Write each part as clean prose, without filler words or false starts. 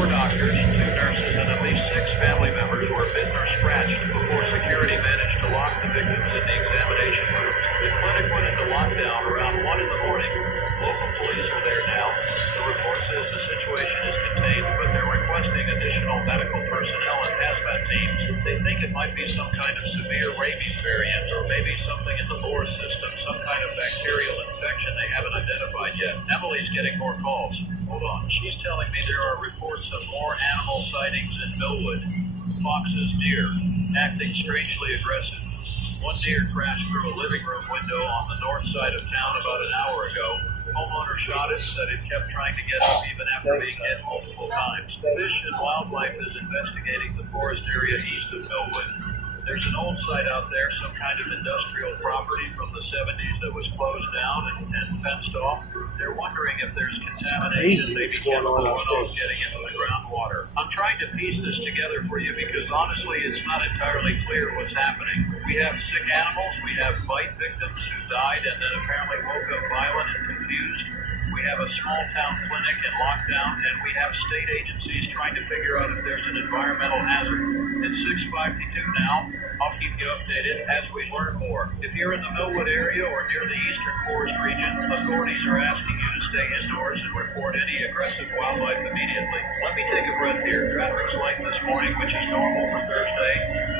4 doctors, 2 nurses, and at least 6 family members were bitten or scratched before security managed to lock the victims in the examination room. The clinic went into lockdown around 1 in the morning. Local police are there now. The report says the situation is contained, but they're requesting additional medical personnel and hazmat teams. They think it might be some kind of severe rabies variant, or maybe something in the boar system, some kind of bacterial infection they haven't identified yet. Emily's getting more calls. Hold on. She's telling me there are reports of more animal sightings in Millwood. Foxes, deer, acting strangely aggressive. One deer crashed through a living room window on the north side of town about an hour ago. Homeowner shot it, said it kept trying to get up even after being hit multiple times. Fish and Wildlife is investigating the forest area east of Millwood. There's an old site out there, some kind of industrial property from the 70s that was closed down and fenced off. They're wondering if there's contamination, maybe chemical runoff getting into the groundwater. I'm trying to piece this together for you because honestly it's not entirely clear what's happening. We have sick animals, we have bite victims who died and then apparently woke up violent and confused. We have a small town clinic in lockdown, and we have state agencies trying to figure out if there's an environmental hazard. It's 6:52 now. I'll keep you updated as we learn more. If you're in the Millwood area or near the eastern forest region, authorities are asking you to stay indoors and report any aggressive wildlife immediately. Let me take a breath here. Traffic's light this morning, which is normal for Thursday.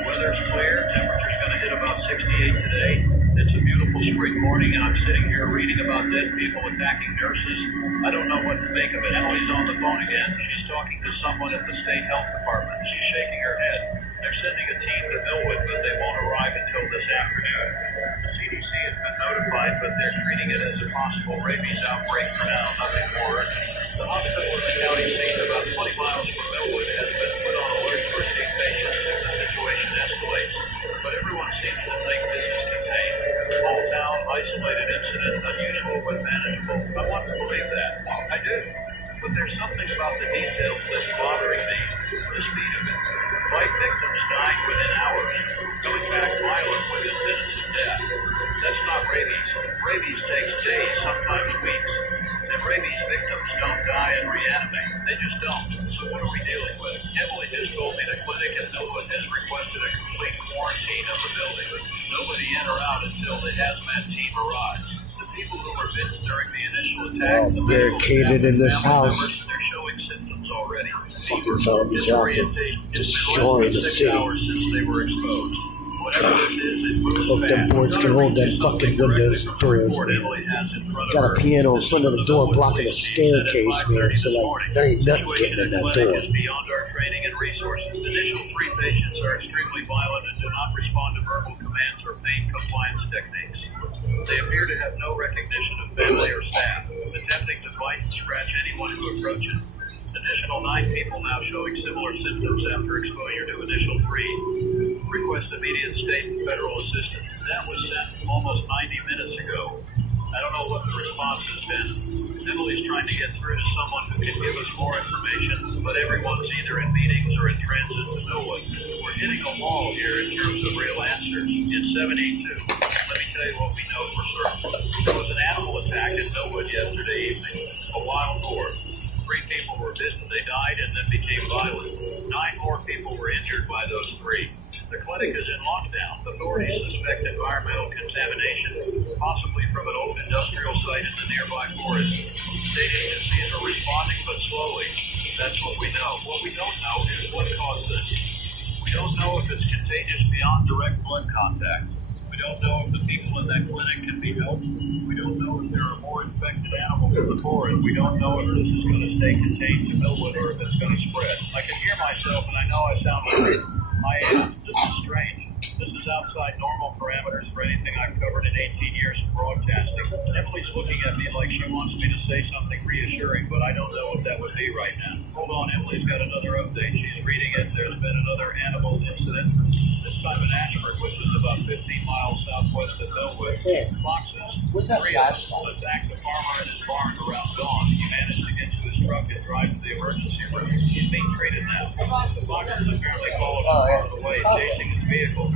Weather's clear. Temperature's going to hit about 68 today. It's a beautiful spring morning, and I'm sitting here reading about dead people attacking nurses. I don't know what to make of it. Emily's on the phone again. She's talking to someone at the state health department. She's shaking her head. They're sending a team to Millwood, but they won't arrive until this afternoon. The CDC has been notified, but they're treating it as a possible rabies outbreak for now. Nothing more urgent. The hospital in the county seat, about 20 miles from Millwood, has been put on alert for seeing patients if the situation escalates. But everyone seems to think this is contained. Small town, isolated incident, unusual but manageable. I want to believe that. I do. But there's something about the details that's bothering me. The speed of it. Bite victims dying within hours. Going back violent within minutes of death. That's not rabies. Rabies takes days, sometimes weeks. And rabies victims don't die and reanimate. They just don't. So what are we dealing with? Emily just told me the clinic at Millwood has requested a complete quarantine of the building. Nobody in or out until the hazmat team arrives. The people who were bitten during the initial attack, the barricaded in this house. They're showing symptoms already. Fucking zombies out there destroying the city. Since they were exposed. Whatever this is, it moves Hope them boards can hold them fucking windows and doors, man. Got a piano in front of the door blocking the staircase, man, so like, there ain't nothing getting in that door. Beyond our training and resources, the initial 3 patients are extremely violent and do not respond to verbal commands or pain compliance techniques. They appear to have no recognition of family or staff, attempting to bite and scratch anyone who approaches. Additional 9 people now showing similar symptoms after exposure to initial 3. Request immediate state and federal assistance. That was sent almost 90 minutes ago. I don't know what the response has been. Emily's trying to get through to someone who can give us more information, but everyone's either in meetings or in transit to Millwood. We're hitting a wall here in terms of real answers. In 72, let me tell you what we know for certain. There was an animal attack in Millwood yesterday evening. A wild boar. 3 people were bitten, they died, and then became violent. 9 more people were injured by those 3. The clinic is in lockdown. Authorities suspect environmental contamination, possibly from an old industrial site in the nearby forest. State agencies are responding, but slowly. That's what we know. What we don't know is what caused this. We don't know if it's contagious beyond direct blood contact. We don't know if the people in that clinic can be helped. We don't know if there are more infected animals in the forest. We don't know if this is going to stay contained to Millwood or if it's going to spread. I can hear myself, and I know I sound worried. I am. This is strange. This is outside normal parameters for anything I've covered in 18 years of broadcasting. Emily's looking at me like she wants me to say something reassuring, but I don't know what that would be right now. Hold on, Emily's got another update. She's reading it. There's been another animal incident. This time in Ashford, which is about 15 miles southwest of Millwood. Foxes, 3 attacked the farmer in his barn around dawn. He managed to get to his truck and drive to the emergency room. He's being treated now. The foxes apparently followed him part of the way, chasing his vehicle.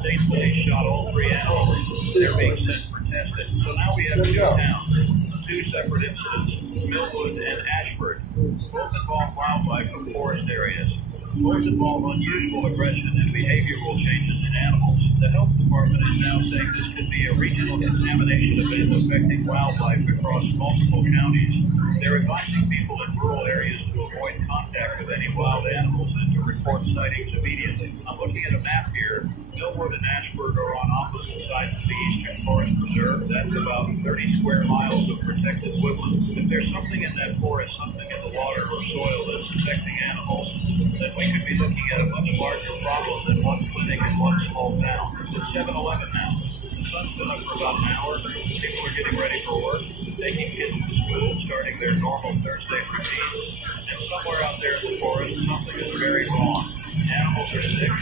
State police shot all 3 animals. They're being sent for testing. So now we have 2 towns, 2 separate incidents, Millwood and Ashford. Both involve wildlife from forest areas. Both involve unusual aggression and behavioral changes in animals. The health department is now saying this could be a regional contamination event affecting wildlife across multiple counties. They're advising people in rural areas to avoid contact with any wild animals and to report sightings immediately. I'm looking at a map here. Millwood and Ashburg are on opposite sides of the Eastern Forest Preserve. That's about 30 square miles of protected woodland. If there's something in that forest, something in the water or soil that's affecting animals, then we could be looking at a much larger problem than one clinic in one small town. It's 7-Eleven now. The sun's been up for about an hour. People are getting ready for work, taking kids to school, starting their normal Thursday routines. And somewhere out there in the forest, something is very wrong. Animals are sick,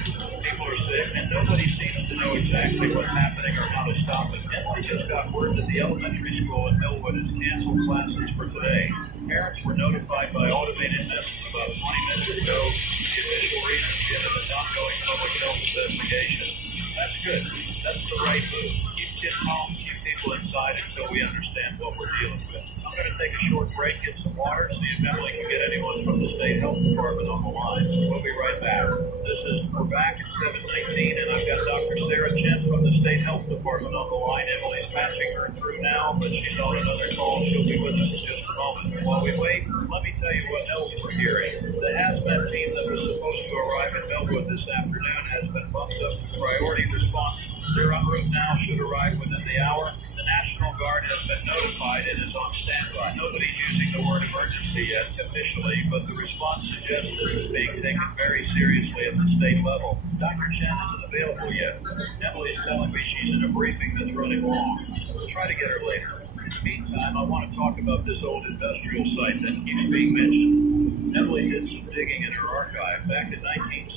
people are sick, and nobody seems to know exactly what's happening or how to stop it. Emily just got word that the elementary school in Millwood has canceled classes for today. Parents were notified by automated message about 20 minutes ago. The official reason given is ongoing public health investigation. That's good. That's the right move. Keep kids home, keep people inside until we understand what we're dealing with. I'm going to take a short break, get some water, see if Emily can get anyone from the state health department on the line. We'll be right back. We're back at 7:19, and I've got Dr. Sarah Chen from the state health department on the line. Emily's patching her through now, but she's on another call. She'll be with us in just a moment. While we wait, let me tell you what else we're hearing. The hazmat team that was supposed to arrive in Millwood this afternoon has been bumped up to priority response. They're en route now, should arrive within the hour. The National Guard has been notified and is on standby. Nobody's using the word emergency yet officially, but the response suggests that it's being taken very seriously at the state level. Dr. Chen isn't available yet. Emily's telling me she's in a briefing that's running long. We'll try to get her later. In the meantime, I want to talk about this old industrial site that keeps being mentioned. Emily did some digging in her archive. Back in 1974,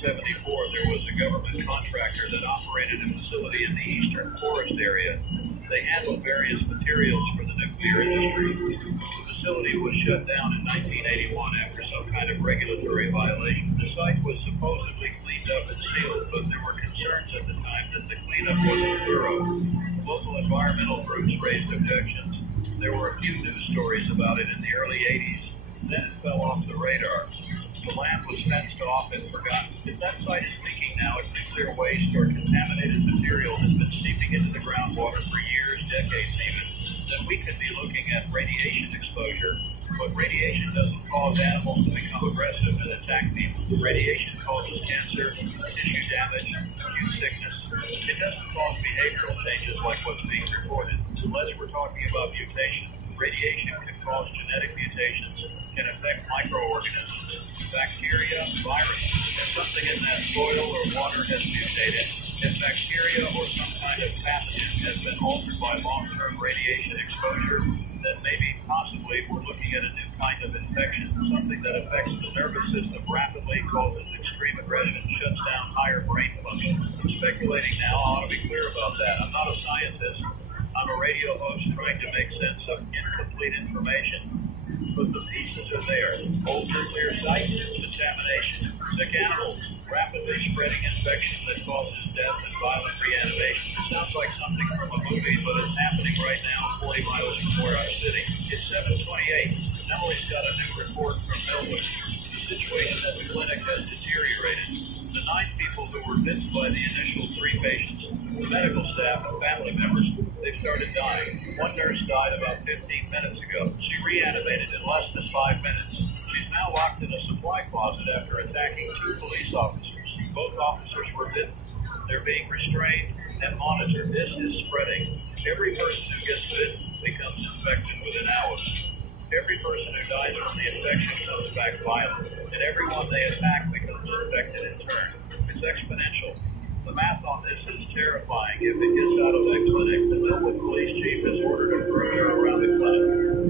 there was a government contractor that operated a facility in the Eastern Forest area. They handled various materials for the nuclear industry. The facility was shut down in 1981 after some kind of regulatory violation. The site was supposedly cleaned up and sealed, but there were concerns at the time that the cleanup wasn't thorough. Local environmental groups raised objections. There were a few news stories about it in the early 80s. Then it fell off the radar. The land was fenced off and forgotten. If that site is leaking now, if nuclear waste or contaminated material has been seeping into the groundwater for years, decades even, then we could be looking at radiation exposure. But radiation doesn't cause animals to become aggressive and attack people. Radiation causes cancer, tissue damage, acute sickness. It doesn't cause behavioral changes like what's being reported. Unless we're talking about mutation, radiation can cause genetic mutations, can affect microorganisms, bacteria, viruses. If something in that soil or water has mutated, if bacteria or some kind of pathogen has been altered by long-term radiation exposure, then maybe possibly we're looking at a new kind of infection, something that affects the nervous system rapidly, causes extreme aggression, shuts down higher brain function. I'm speculating now. I want to be clear about that. I'm not a scientist. I'm a radio host trying to make sense of incomplete information. But the pieces are there. Old nuclear sites, contamination, sick animals, rapidly spreading infection that causes death and violent reanimation. It sounds like something from a movie, but it's happening right now 40 miles from where I'm sitting. It's 7:28. Emily's got a new report from Millwood. The situation at the clinic has deteriorated. The 9 people who were bitten by the initial 3 patients, the medical staff and family members, they've started dying. One nurse died about 15 minutes ago. She reanimated in less than 5 minutes. She's now locked in a supply closet after attacking 2 police officers. Both officers were bitten. They're being restrained and monitored. This is spreading. Every person who gets bitten becomes infected within hours. Every person who dies from the infection comes back violent, and everyone they attack becomes infected in turn. It's exponential. The math on this is terrifying. If it gets out of that clinic, the Millwood police chief has ordered a perimeter around the clinic.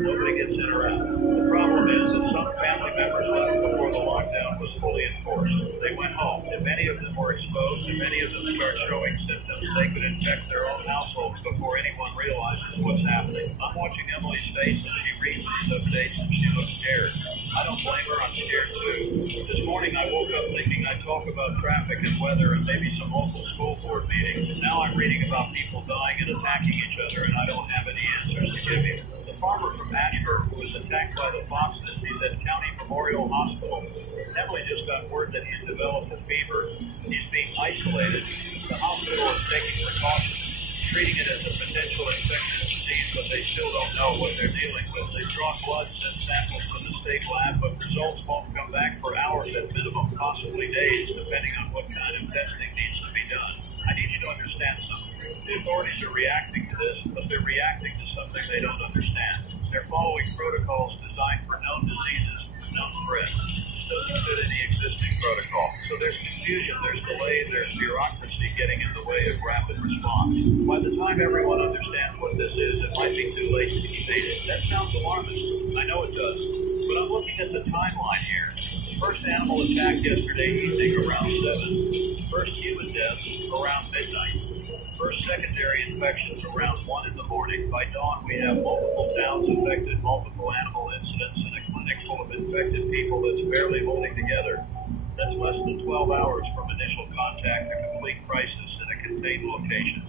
Nobody gets in or out. The problem is that some family members left before the lockdown was fully enforced. They went home. If any of them were exposed, if any of them start showing symptoms, they could infect their own households before anyone realizes what's happening. I'm watching Emily's face as she reads these updates and she looks scared. I don't blame her. I'm scared too. This morning I woke up thinking I'd talk about traffic and weather and maybe some local school board meetings. Now I'm reading about people dying and attacking each other, and I don't have any answers to give you. The farmer from Ashford who was attacked by the foxes. He's at County Memorial Hospital. Emily just got word that he's developed a fever. He's being isolated. The hospital is taking precautions, treating it as a potential infectious disease, but they still don't know what they're dealing with. They've drawn blood and samples from the state lab, but results won't come back for hours at minimum, possibly days, depending on what kind of testing needs to be done. I need you to understand something. The authorities are reacting to this, but they're reacting to something they don't understand. They're following protocols designed for known diseases, known threats. Doesn't fit any existing protocol. So there's confusion, there's delay, there's bureaucracy getting in the way of rapid response. By the time everyone understands what this is, it might be too late to be dated. That sounds alarmist. I know it does. But I'm looking at the timeline here. First animal attack yesterday evening around 7. First human death around midnight. First secondary infections around 1 in the morning. By dawn, we have multiple towns affected, multiple animal incidents, and a clinic full of infected people that's barely holding together. That's less than 12 hours from initial contact to complete crisis in a contained location.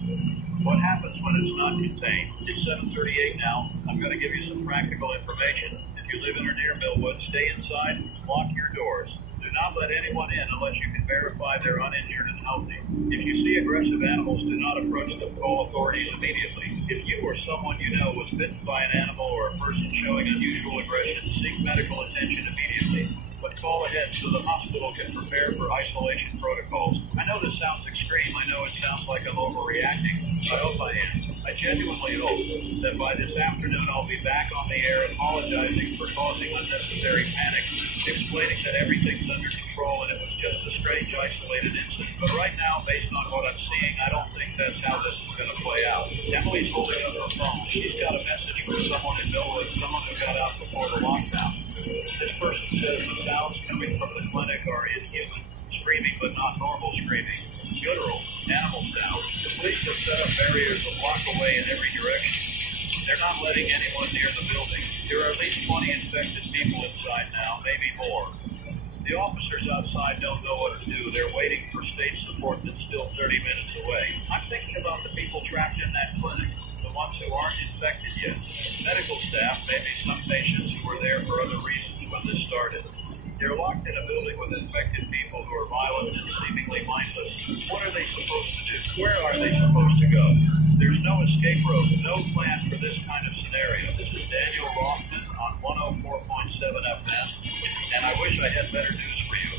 What happens when it's not contained? It's 7:38 now. I'm going to give you some practical information. If you live in or near Millwood, stay inside, lock your doors. Do not let anyone in unless you can verify they're uninjured and healthy. If you see aggressive animals, do not approach them. Call authorities immediately. If you or someone you know was bitten by an animal or a person showing unusual aggression, seek medical attention immediately. But call ahead so the hospital can prepare for isolation protocols. I know this sounds extreme. I know it sounds like I'm overreacting. I hope I am. I genuinely hope that by this afternoon I'll be back on the air apologizing for causing unnecessary panic, explaining that everything's under control and it was just a strange isolated incident. But right now, based on what I'm seeing, I don't think that's how this is going to play out. Emily's holding up her phone. She's got a message for someone in Millwood, someone who got out before the lockdown. This person says the sounds coming from the clinic are inhuman, screaming but not normal screaming, guttural, animal sounds. The police have set up barriers a block away in every direction. They're not letting anyone near the building. There are at least 20 infected people inside now, maybe more. The officers outside don't know what to do. They're waiting for state support that's still 30 minutes away. I'm thinking about the people trapped in that clinic, the ones who aren't infected yet. Medical staff, maybe some patients who were there for other reasons when this started. They're locked in a building with infected people who are violent and seemingly mindless. What are they supposed to do? Where are they supposed to go? There's no escape road, no plan for this kind of scenario. This is Daniel Rothman on 104.7 FM, and I wish I had better news for you.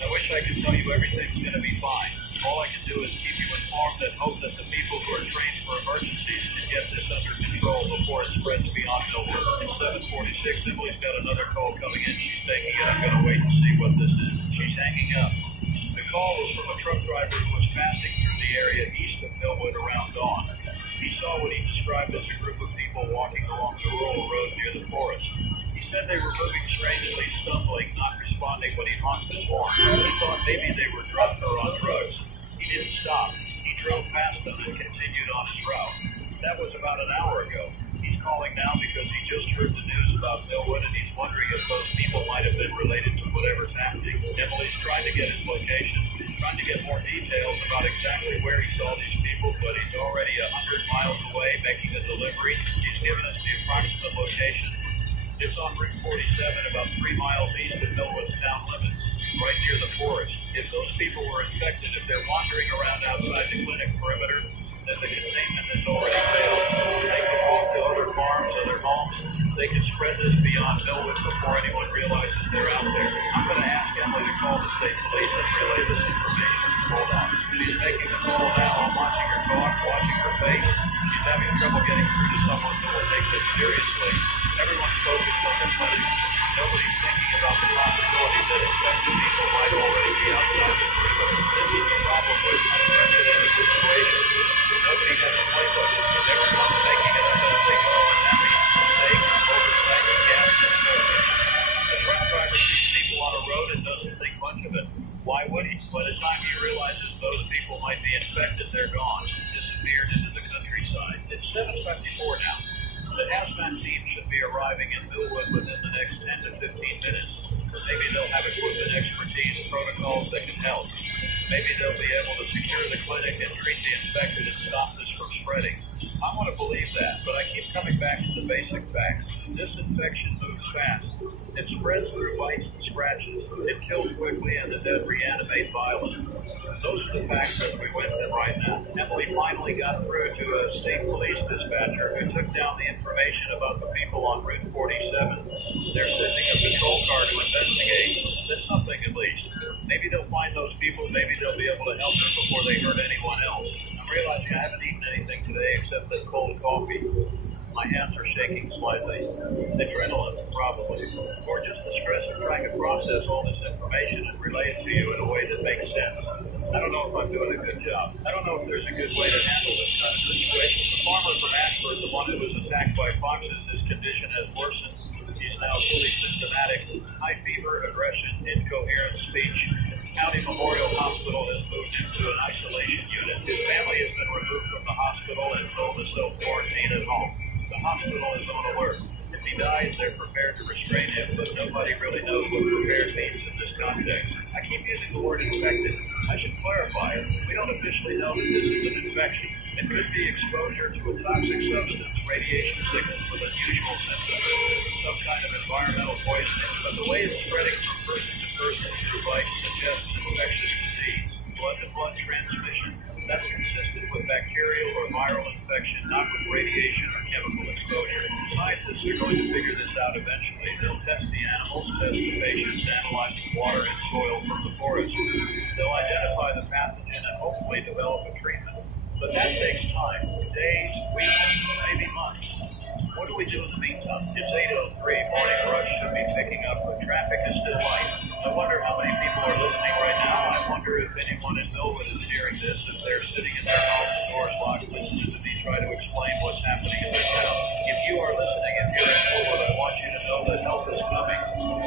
I wish I could tell you everything's going to be fine. All I can do is keep you informed and hope that the people who are trained for emergencies can get this under control before it spreads beyond Millwood. It's 7:46. Emily's got another call coming in. She's taking it. I'm going to wait and see what this is. She's hanging up. The call was from a truck driver who was passing through the area east of Millwood around dawn. He saw what he described as a group of people walking along the rural road near the forest. He said they were moving strangely, stumbling, not responding when he honked his horn. He thought maybe they were drunk or on drugs. He didn't stop. He drove past them and continued on his route. That was about an hour ago. He's calling now because he just heard the news about Millwood and he's wondering if those people might have been related to whatever's happening. Emily's trying to get his location, trying to get more details about exactly where he saw these people, but he's already 100 miles away making a delivery. He's given us the approximate location. It's on Route 47, about 3 miles east of Millwood's town limits, right near the forest. If those people were infected, if they're wandering around outside the clinic perimeter, then the containment has already failed. They can walk to other farms, other homes. They can spread this beyond Millwood before anyone realizes they're out there. I'm going to ask Emily to call the state police and relay this information. Hold on. She's making the call now. I'm watching her talk, watching her face. She's having trouble getting through to someone who will take this seriously. Everyone's focused on the clinic. Nobody's thinking about the possibility that infected people might already be outside the perimeter. This is the problem with unprecedented situations. Nobody has a playbook. Everyone's making it the best they go, and that means mistakes, oversight, gaps, and failures. The truck driver sees people on a road and doesn't think much of it. Why would he? By the time he realizes those people might be infected, they're gone, disappeared into the countryside. It's 7:54 now. The hazmat team should be arriving in Millwood within the next 10 to 15 minutes. Maybe they'll have equipment, expertise, protocols that can help. Maybe they'll be able to secure the clinic and treat the infected and stop this from spreading. I want to believe that, but I keep coming back to the basic fact. bites and scratches. It kills quickly and the dead reanimate violently. Those are the facts as we went in right now. Emily finally got through to a state police dispatcher who took down the information about the people on Route 47. They're sending a patrol car to investigate. That's something at least. Maybe they'll find those people, maybe they'll be able to help them before they hurt anyone else. I'm realizing I haven't eaten anything today except that cold coffee. My hands are shaking slightly. Adrenaline, probably. Or just the stress of trying to process all this information and relay it to you in a way that makes sense. I don't know if I'm doing a good job. I don't know if there's a good way to handle this kind of situation. The farmer from Ashford, the one who was attacked by foxes, his condition has worsened. He's now fully symptomatic. High fever, aggression, incoherent speech. County Memorial Hospital has moved into an isolation unit. His family has been removed from the hospital and told to self-quarantine at home. The hospital is on alert. If he dies, they're prepared to restrain him, but nobody really knows what prepared means in this context. I keep using the word infected. I should clarify it. We don't officially know that this is an infection. It could be exposure to a toxic substance, radiation sickness with unusual symptoms, some kind of environmental poisoning, but the way it's spreading from person to person through bites suggests infectious disease, blood-to-blood transmission. That's consistent with bacterial or viral infection, not with radiation or chemical exposure. Scientists are going to figure this out eventually. They'll test the animals, test the patients, analyze the water and soil from the forest. They'll identify the pathogen and hopefully develop a treatment. But that takes time. Days, weeks, maybe months. What do we do in the meantime? It's 8:03. Morning rush should be picking up, but traffic is still light. I wonder how many people are listening right now. I wonder if anyone in Millwood is hearing this, if they're sitting in their house, doors locked, listening to me try to explain what's happening in their town. If you are listening, if you're in Millwood, I want you to know that help is coming.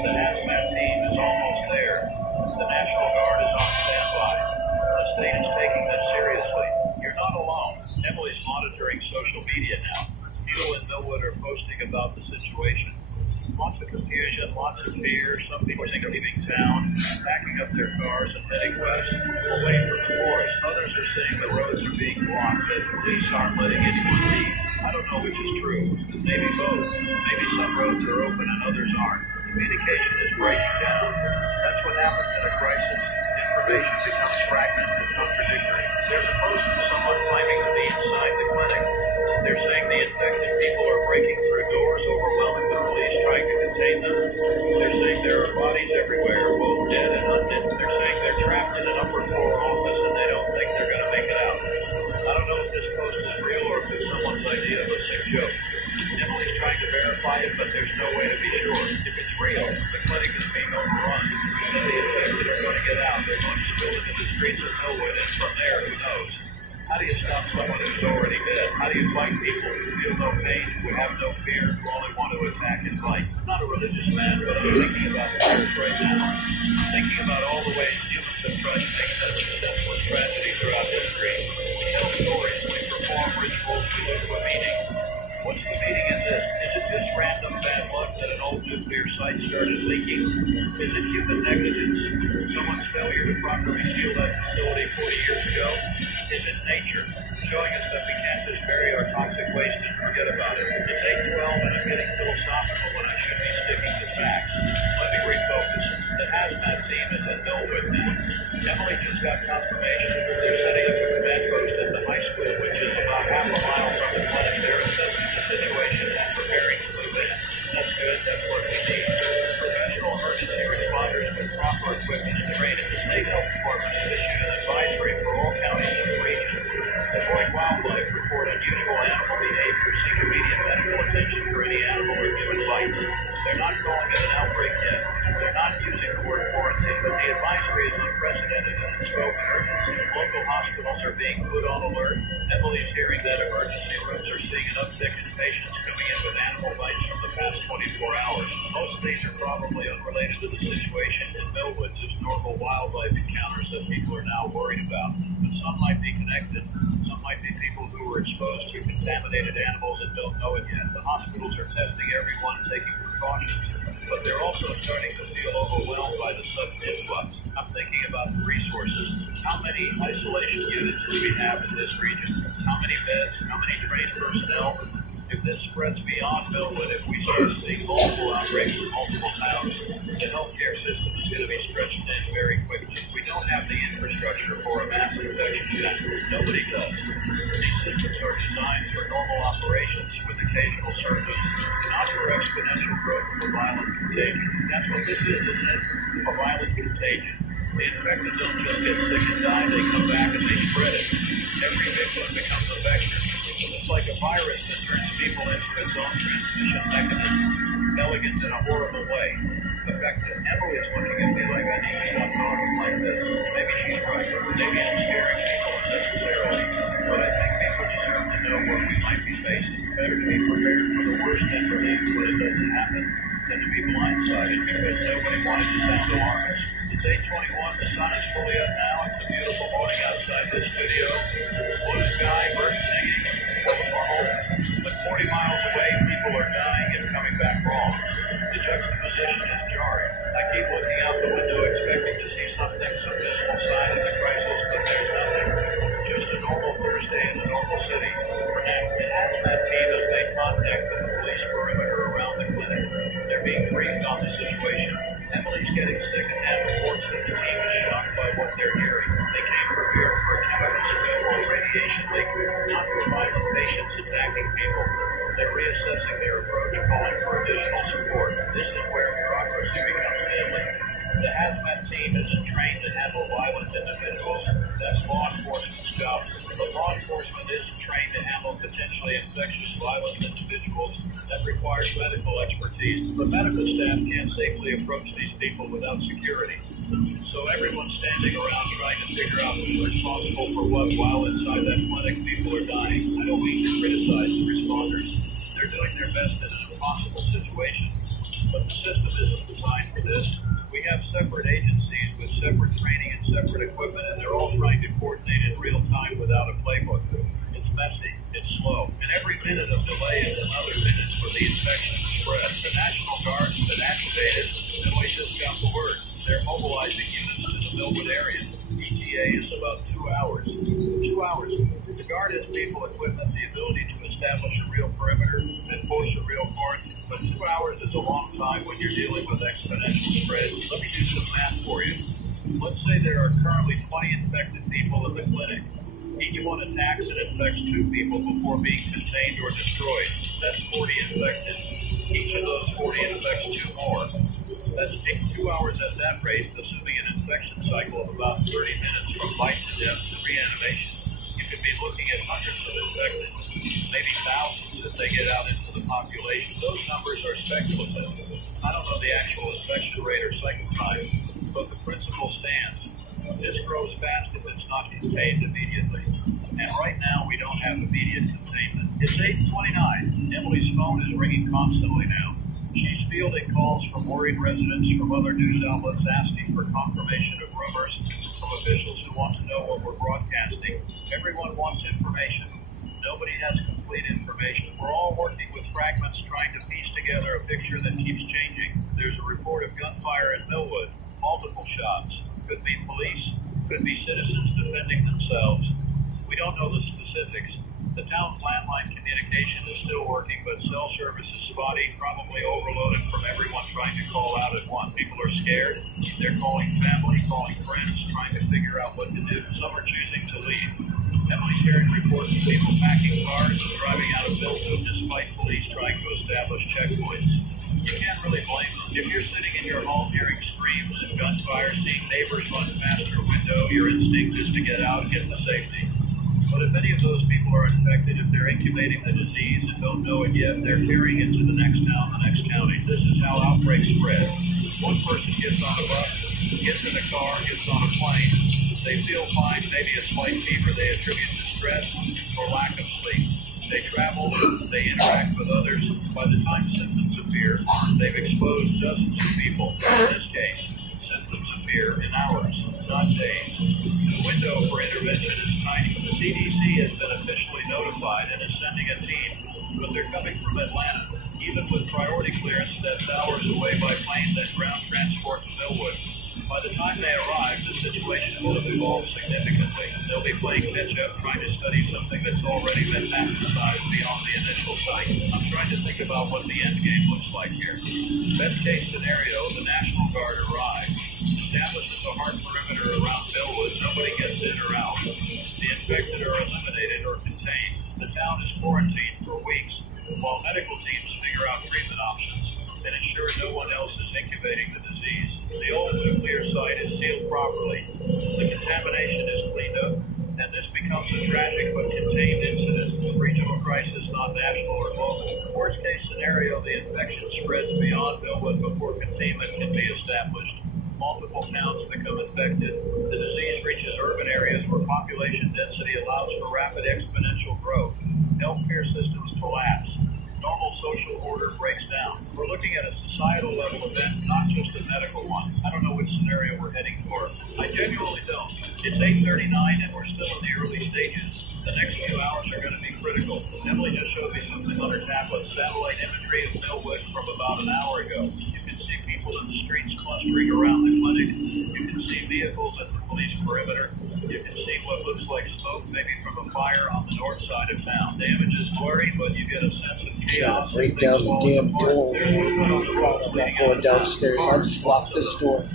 The hazmat team is almost there. The National Guard is on standby. The state is taking this seriously. You're not alone. Emily's monitoring social media now. People in Millwood are posting about the situation. Lots of confusion, lots of fear. Some people think of leaving town, packing up their cars and heading west, away from the forest. Others are saying the roads are being blocked, that police aren't letting anyone leave. I don't know which is true. Maybe both. Maybe some roads are open and others aren't. Communication is breaking down. That's what happens in a crisis. Information becomes fragmented and contradictory. There's a post of someone claiming to be inside the clinic. They're saying the infected people are breaking through doors, overwhelming the police, trying to contain them. They're saying there are bodies everywhere, both dead and undead. They're saying they're trapped in an upper floor office and they don't think they're going to make it out. I don't know if this post is real or if it's someone's idea of a sick joke. Emily's trying to verify it, but there's no way to be sure. If it's real, the clinic is being overrun. If the infected are going to get out, they're going to spill into the streets of Millwood, and from there, who knows? How do you stop someone who's already dead? How do you fight people who feel no pain, who have no fear, who only want to attack and fight? I'm not a religious man, but I'm thinking about fears right now. I'm thinking about all the ways humans have tried to make sense of senseless tragedy throughout history. We tell stories, we perform rituals, we look for meaning. What's the meaning in this? Is it just random bad luck that an old nuclear site started leaking? Is it human negligence? Someone's failure to properly seal that facility 40 years ago? Is it nature showing us that we can't just bury our toxic waste and forget about it? It's 8:12 and I'm getting philosophical when I should be sticking to facts. Let me refocus. The hazmat team is in Millwood now. Emily just got confirmation that they're setting up a command post at the high school, which is about half a mile from the clinic. They're assessing the situation and preparing to move in. That's good. That's what we need. Professional emergency responders with proper equipment and training. The state health department has issued an advisory for all counties in the region. Avoid wildlife, report unusual animal behavior, seek immediate medical attention for any animal or human bites. They're not calling it an outbreak yet. They're not using the word quarantine, but the advisory is unprecedented and in scope and urgency. Local hospitals are being put on alert. Emily's hearing that emergency rooms are seeing an uptick in patients coming in with animal bites from the past 24 hours. Most of these are probably unrelated to the situation in Millwood, just normal wildlife encounters that people are now worried about. But some might be connected. Some might be people who were exposed to contaminated animals and don't know it yet. The hospitals are testing everyone, taking precautions, but they're also starting to feel overwhelmed by the sudden influx. I'm thinking about the resources. How many isolation units do we have in this region? How many beds? How many trained personnel? If this spreads beyond Millwood, if we start seeing multiple outbreaks in multiple towns, then healthcare system is going to be stretched thin very quickly. We don't have the infrastructure for a mass infection center. Nobody does. These systems are designed for normal operations with occasional surges, not for exponential growth of a violent contagion. That's what this is, isn't it? A violent contagion. The infected don't just get sick and die, they come back and they spread it. Every victim becomes a vector. It's like a virus that turns people into its own transmission mechanism. Elegant in a horrible way. Effective. Emily's looking at me like I need to stop talking like this. Maybe she's right. Maybe I'm scaring people unnecessarily. But I think people deserve to know what we might be facing. Better to be prepared for the worst and relieved when it doesn't happen than to be blindsided because nobody wanted to sound alarmist. It's 8:21. The sun is fully up now. It's a beautiful morning outside this studio. Blue sky, birds singing. But 40 miles away, people are dying and coming back wrong. The juxtaposition is jarring. I keep looking out the window expecting to see something, some visible sign of the crisis, but there's nothing. Just a normal Thursday in the normal city. The hazmat team has made contact with the police perimeter around the clinic. They're being briefed on the situation. Emily's getting second-hand reports that the team is shocked by what they're hearing. They came prepared for a chemical spill or radiation leak, not for violent patients attacking people. They're reassessing their approach, calling for additional support. This is where bureaucracy becomes deadly. The hazmat team isn't trained to handle violent individuals. That's law enforcement's job. But law enforcement isn't trained to handle potentially infectious, violent individuals. That requires medical expertise. But medical staff can't safely approach these people without security. So everyone's standing around trying to figure out who's responsible for what while inside that clinic people are dying. I don't mean to criticize the responders. They're doing their best in an impossible situation. But the system isn't designed for this. We have separate agencies with separate training and separate equipment, and they're all trying to coordinate in real time without a playbook. It's messy, it's slow, and every minute of delay is another minute for the infection to spread. The National Guard's been activated, and we just got the word. They're mobilizing units in the Millwood area. ETA is about 2 hours. 2 hours. The Guard has people, equipment, the ability to establish a real perimeter and force a real cordon. But 2 hours is a long time when you're dealing with exponential spread. Let me do some math for you. Let's say there are currently 20 infected people in the clinic. Each one attacks and infects 2 people before being contained or destroyed. That's 40 infected. Each of those 40 infects 2 more. That's 2 hours at that rate, assuming an infection cycle of about 30 minutes from bite to death to reanimation. You could be looking at hundreds of infected, maybe thousands if they get out into the population. Those numbers are speculative. I don't know the actual infection rate or cycle time, but the principle stands. This grows fast if it's not contained immediately. And right now, we don't have immediate containment. It's 8:29. Emily's phone is ringing constantly now. She's fielding calls from worried residents from other news outlets asking for confirmation of rumors, from officials who want to know what we're broadcasting. Everyone wants information. Nobody has complete information. We're all working with fragments trying to piece together a picture that keeps changing. There's a report of gunfire in Millwood, multiple shots. Could be police, could be citizens defending themselves. We don't know the specifics. The town's landline communication is still working, but cell service is spotty, probably overloaded from everyone trying to call out at once. People are scared. They're calling family, calling friends, trying to figure out what to do. Some are choosing to leave. Emily's hearing reports of people packing cars and driving out of Millwood despite police trying to establish checkpoints. You can't really blame them. If you're sitting in your home hearing screams and gunfire, seeing neighbors run past your window, your instinct is to get out and get to safety. But if any of those people are infected, if they're incubating the disease and don't know it yet, they're carrying it to the next town, the next county. This is how outbreaks spread. One person gets on a bus, gets in a car, gets on a plane. They feel fine, maybe a slight fever they attribute to stress or lack of sleep. They travel, they interact with others. By the time symptoms appear, they've exposed dozens of people. In this case, symptoms appear in hours, not days. The window for intervention is tiny. The CDC has been officially notified and is sending a team, but they're coming from Atlanta. Even with priority clearance, that's hours away by plane, then ground transport to Millwood. By the time they arrive, the situation will have evolved significantly. They'll be playing catch-up, trying to study something that's already been magnetized beyond the initial sight. I'm trying to think about what the end game looks like here. Best case scenario, the National Guard arrives, establishes a hard perimeter around Millwood. Nobody gets in or out. The infected are eliminated or contained. The town is quarantined for weeks, while medical teams figure out treatment options and ensure no one else is incubating the disease. The old nuclear site is sealed properly. The contamination is cleaned up, and this becomes a tragic but contained incident. Regional crisis, not national or local. Worst case scenario, the infection spreads beyond Millwood before containment can be established. Multiple towns become infected. The disease reaches urban areas where population density allows for rapid exponential growth. Healthcare systems collapse. Normal social order breaks down. We're looking at a societal level event, not just a medical one. I don't know which scenario we're heading for. I genuinely don't. It's 8:39 and we're still in the early stages. The next few hours are going to be critical. Emily just showed me something on her tablet, satellite imagery of Millwood from about an hour ago. You can see people in the streets clustering around the clinic. You can see vehicles at the police perimeter. You can see what looks like smoke, maybe from a fire on the north side of town. Damage is blurry, but you get a sense of Trying chaos. to break down the damn door. God, I'm not going downstairs. I just locked this door.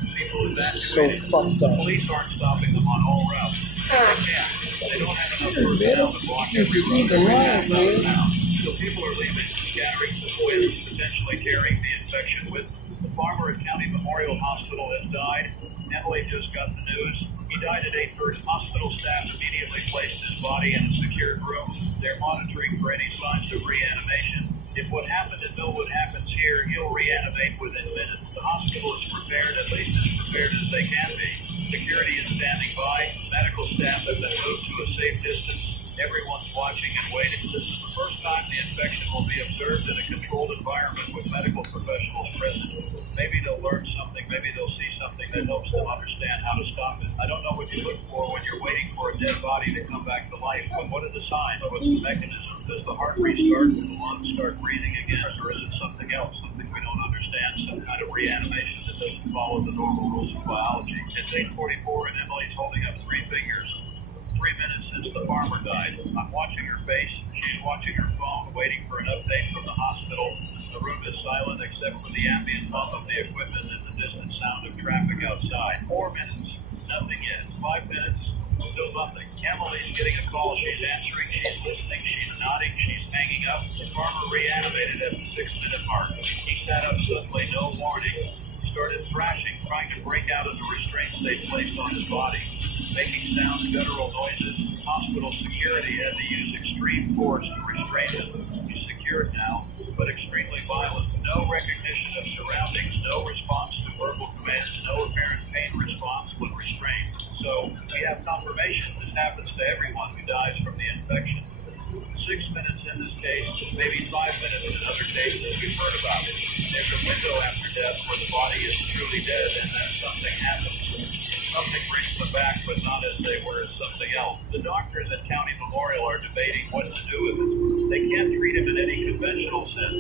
This is so fucked up. Police aren't stopping them on all routes. They can't. They don't have enough personnel to block every road every half out of town. So people are leaving, scattering to the wind, potentially carrying the infection with them. The farmer at County Memorial Hospital has died. Emily just got the news. He died at 8:30. Hospital staff immediately placed his body in a secured room. They're monitoring for any signs of reanimation. If what happened in Millwood happens here, he'll reanimate within minutes. The hospital is prepared, at least as prepared as they can be. Security is standing by. Medical staff have been moved to a safe distance. Everyone's watching and waiting. This is the first time the infection will be observed in a controlled environment with medical professionals present. Maybe they'll learn something. Maybe they'll see something that helps them understand how to stop it. I don't know what you look for when you're waiting for a dead body to come back to life, but what are the signs? What's the mechanism? Does the heart restart? Do the lungs start breathing again? Or is it something else? Something we don't understand? Some kind of reanimation that doesn't follow the normal rules of biology? It's 8:44 and Emily's holding up three fingers. 3 minutes since the farmer died. I'm watching her face. She's watching her phone, waiting for an update from the hospital. The room is silent except for the ambient hum of the equipment and the distant sound of traffic outside. 4 minutes, nothing yet. 5 minutes, still nothing. Emily's getting a call. She's answering. She's listening. She's nodding. She's hanging up. The farmer reanimated at the 6-minute mark. He sat up suddenly, no warning. Started thrashing, trying to break out of the restraints they placed on his body. Making sounds, guttural noises. Hospital security had to use extreme force to restrain him. He's secured now, but extremely violent. No recognition of surroundings, no response to verbal commands, no apparent pain response when restrained. So we have confirmation this happens to everyone who dies from the infection. 6 minutes in this case, maybe 5 minutes in another case that we've heard about it. There's a window after death where the body is truly dead and then something happens. Something brings them back, but not as they were as something else. The doctors at County Memorial are debating what to do with it. They can't treat him in any conventional sense.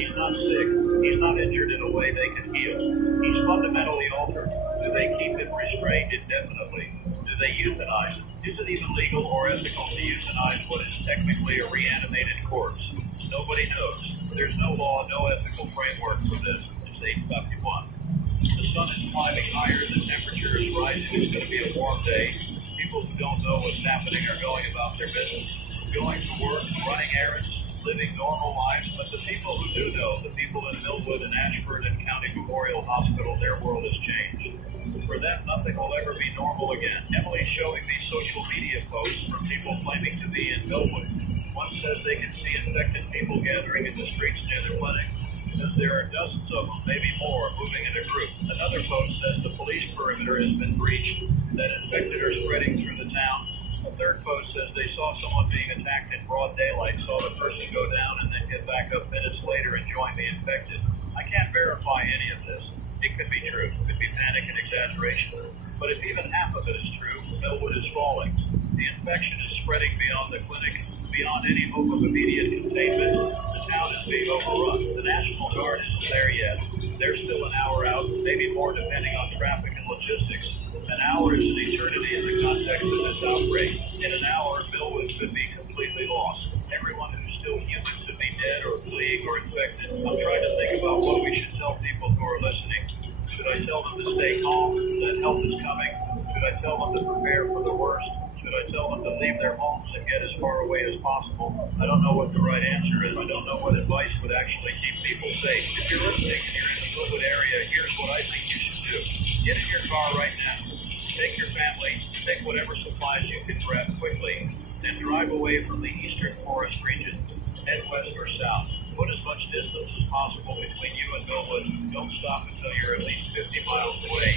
He's not sick. He's not injured in a way they can heal. He's fundamentally altered. Do they keep him restrained indefinitely? Do they euthanize him? Is it even legal or ethical to euthanize what is technically a reanimated corpse? Nobody knows. There's no law, no ethical framework for this. It's 8:51. The sun is climbing higher, the temperature is rising, it's going to be a warm day. People who don't know what's happening are going about their business, going to work, running errands, living normal lives. But the people who do know, the people in Millwood and Ashford and County Memorial Hospital, their world has changed. For them, nothing will ever be normal again. Emily's showing me social media posts from people claiming to be in Millwood. One says they can see infected people gathering in the streets near the clinic. Says there are dozens of them, maybe more, moving in a group. Another post says the police perimeter has been breached, that infected are spreading through the town. A third post says they saw someone being attacked in broad daylight, saw the person go down and then get back up minutes later and join the infected. I can't verify any of this. It could be true. It could be panic and exaggeration. But if even half of it is true, Millwood is falling. The infection is spreading beyond the clinic, beyond any hope of immediate containment. The town is being overrun. The National Guard isn't there yet. They're still an hour out, maybe more depending on traffic and logistics. An hour is an eternity in the context of this outbreak. In an hour, Millwood could be completely lost. Everyone who's still human could be dead or fleeing or infected. I'm trying to think about what we should tell people who are listening. Should I tell them to stay calm, that help is coming? Should I tell them to prepare for the worst? Should I tell them to leave their homes and get as far away as possible? I don't know what the right answer is. I don't know what advice would actually keep people safe. If you're listening and you're in the Millwood area, here's what I think you should do. Get in your car right now. Take your family, take whatever supplies you can grab quickly, and drive away from the eastern forest region. Head west or south. Put as much distance as possible between you and Millwood. Don't stop until you're at least 50 miles away.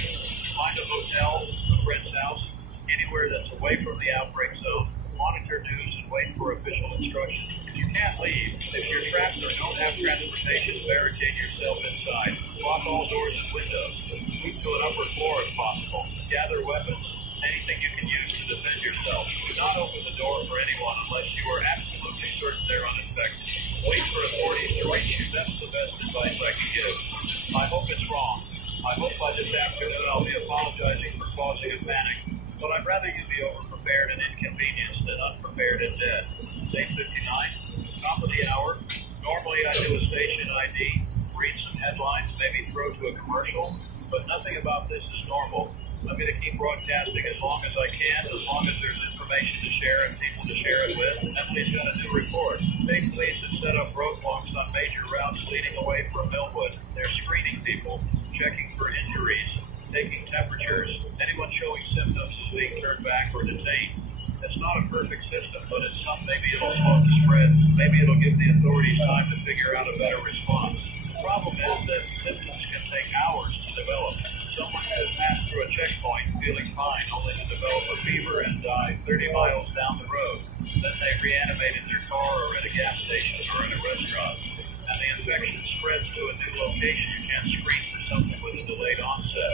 Find a hotel, a friend's house, anywhere that's away from the outbreak zone. Monitor news and wait for official instructions. If you can't leave, if you're trapped or don't have transportation, barricade yourself inside. Lock all doors and windows. Move to an upper floor if possible. Gather weapons, anything you can use to defend yourself. Do not open the door for anyone unless you are absolutely certain they're uninfected. Wait for authorities to reach you. That's the best advice I can give. I hope it's wrong. I hope by this afternoon I'll be apologizing for causing a panic. But I'd rather you be overprepared and inconvenienced than unprepared and dead. Day 59, top of the hour. Normally I do a station ID, read some headlines, maybe throw to a commercial, but nothing about this is normal. I'm going to keep broadcasting as long as I can, as long as there's information to share and people to share it with. Emily's got a new report. State police have set up roadblocks on major routes leading away from Millwood. They're screening people, checking for injuries, taking temperatures. Anyone showing symptoms is being turned back or detained. It's not a perfect system, but it's some. Maybe it'll slow the spread. Maybe it'll give the authorities time to figure out a better response. The problem is that symptoms can take hours to develop. Someone could pass through a checkpoint feeling fine, only to develop a fever and die 30 miles down the road. Then they reanimate in their car or at a gas station or in a restaurant. And the infection spreads to a new location. You can't screen for something with a delayed onset.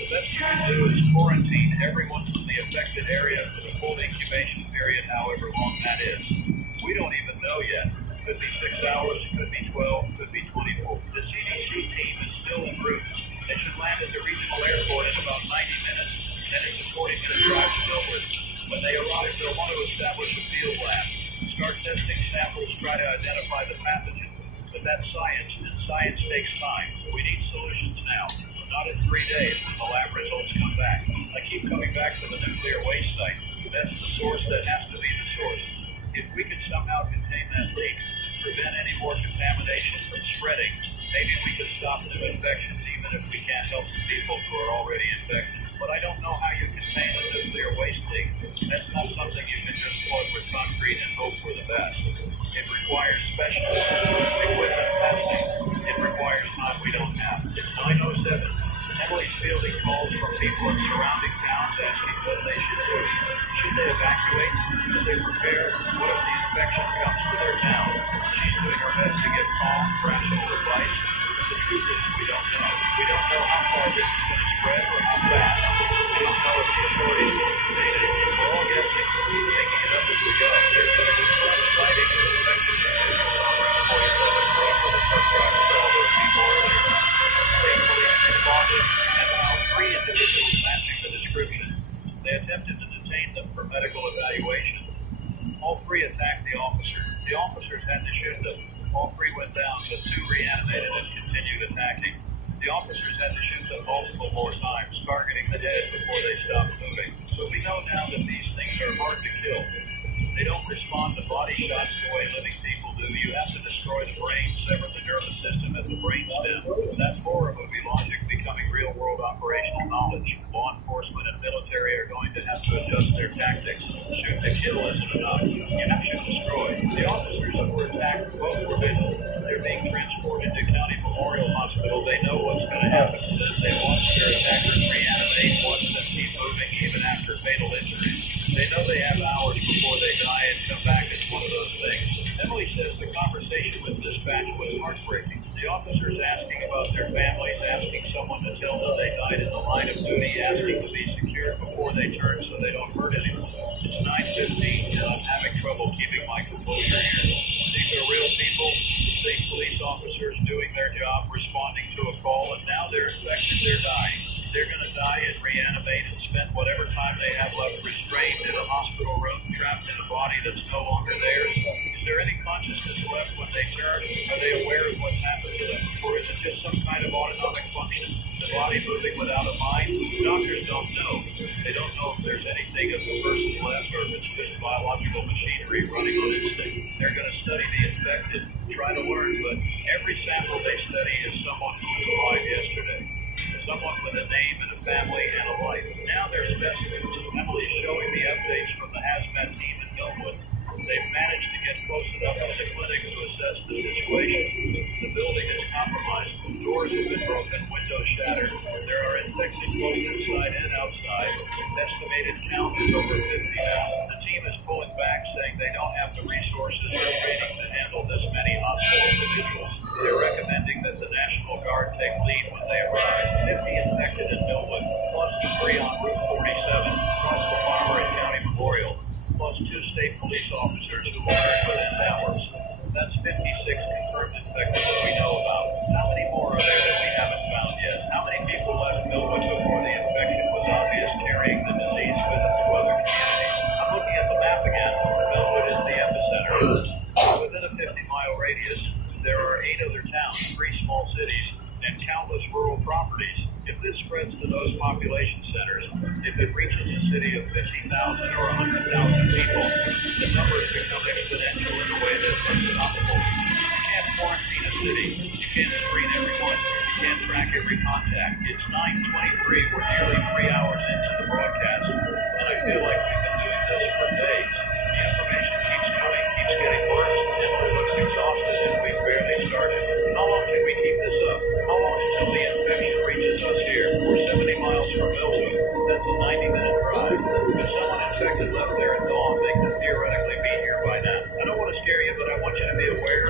The best you can do is quarantine everyone from the affected area for the full incubation period, however long that is. We don't even know yet. It could be 6 hours, it could be 12, it could be 24. The CDC team is still en route. They should land at the regional airport in about 90 minutes, then it's a 40-minute drive to Millwood. When they arrive, they'll want to establish a field lab, start testing samples, try to identify the pathogen. But that's science, and science takes time. We need solutions now, not in 3 days when the lab results come back. I keep coming back to the nuclear waste site. That's the source that has to be the source. If we could somehow contain that leak, prevent any more contamination from spreading, maybe we could stop new infections even if we can't help the people who are already infected. But I don't know how you contain a nuclear waste leak. That's not something you can just plug with concrete and hope for the best. It requires specialists, equipment testing. It requires time we don't have. It's 9:07. Emily's fielding calls from people in surrounding towns asking what they should do. Should they evacuate? Should they prepare? What if the infection comes to their town? She's doing her best to get calm, rational advice. The truth is, we don't know. We don't know how far this is going to spread or how fast. We don't know if the authorities will contain it. We're all guessing, making it up as we go. There's been so much fighting and infection conditions on Route 47 for the truck drivers, all those people earlier. State police responded, and found 3 individuals matching the description. They attempted to detain them for medical evaluation. All 3 attacked the officers. The officers had to shoot them. All 3 went down, but 2 reanimated and continued attacking. The officers had to shoot them multiple more times, targeting the dead before they stopped moving. So we know now that these things are hard to kill. They don't respond to body shots the way living people do. You have to destroy the brain, sever the nervous system at the brain stem. That's horror movie logic becoming real-world operational knowledge. Law enforcement and military are going to have to adjust their tactics. Shoot to kill isn't enough. You have to destroy. The officers that were attacked both were visual. They're being transported to County Memorial Hospital. They know what's going to happen to them. They watch their attackers reanimate, watch them keep moving even after fatal injuries. They know they have hours before they die and come back as one of those things. Emily says the conversation with dispatch was heartbreaking. The officers asking about their families, asking someone to tell them they died in the line of duty, asking to be secured before they turn so they don't hurt anyone. It's 9:15 and I'm having trouble keeping my composure here. These are real people, state police officers doing their job, responding to a call and spend whatever time they have left restrained in a hospital room, trapped in a body that's no longer theirs? Is there any consciousness left when they turn? Are they aware of what's happened to them? Or is it just some kind of autonomic function? The body moving without a mind? Doctors don't know. They don't know if there's anything of the person left or if it's just biological machinery running on instinct. They're going to study the infected, try to learn, but every sample they study is someone who was alive yesterday. Someone with a name and a family and a life. Now they're specimens. Emily's showing the updates from the hazmat team in Millwood. They've managed to get close enough to the clinic to assess the situation. The building is compromised. Doors have been broken, windows shattered. There are infected both inside and outside. Estimated count is over 50 now. The team is pulling back, saying they don't have the resources or training to handle this many hostile individuals. They're recommending that the National Guard take lead when they arrive. 50 infected in Millwood, plus debris on Route 47, across the Farmer and County Memorial, plus 2 state police officers who arrived within hours. That's 56 confirmed infected that we know about. How many more are there that we haven't found yet? How many people left Millwood before the infection was obvious, carrying the disease with them to other communities? I'm looking at the map again. Millwood is the epicenter of this. Within a 50-mile radius, there are 8 other towns, 3 small cities, and countless rural properties. If this spreads to those population centers, if it reaches a city of 50,000 or 100,000 people, the numbers become exponential in a way that's unstoppable. You can't quarantine a city. You can't screen everyone. You can't track every contact. It's 9:23. We're nearly 3 hours into the broadcast, and I feel like we've been doing this for days. The information keeps coming, keeps getting worse, and it looks exhausted and we've barely started. How long can we keep this up? How long until the infection reaches us here? We're 70 miles from Millwood. That's a 90-minute drive. If someone infected left there at dawn, they could theoretically be here by now. I don't want to scare you, but I want you to be aware.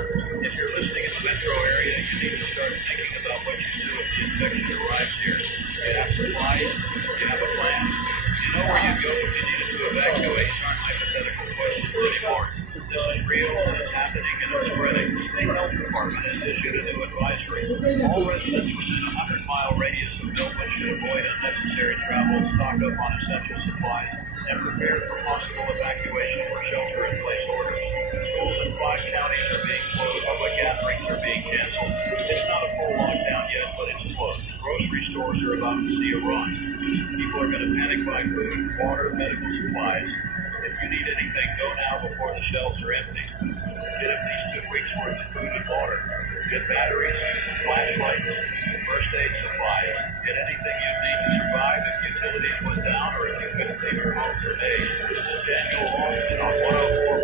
If you're listening in the metro area, you need to start thinking about what you do if the infection arrives here. You have supplies. You have a plan. You know where you go if you needed to evacuate. These aren't hypothetical questions anymore. This is real, and it's happening, and it's spreading. The State Health Department has issued a new advisory. All residents within a 100-mile radius of Millwood should avoid unnecessary travel, stock up on essential supplies, and prepare for possible evacuation or shelter-in-place orders. Schools in 5 counties are being closed. Public gatherings are being canceled. It's not a full lockdown yet, but it's close. Grocery stores are about to see a run. People are going to panic buy food, water, medical supplies. If you need anything, go now before the shelves are empty. Get at least 2 weeks worth of food and water. Get batteries, flashlights, first aid supplies. Get anything you need to survive if utilities went down or if you couldn't leave your home for days. This is Daniel Austin on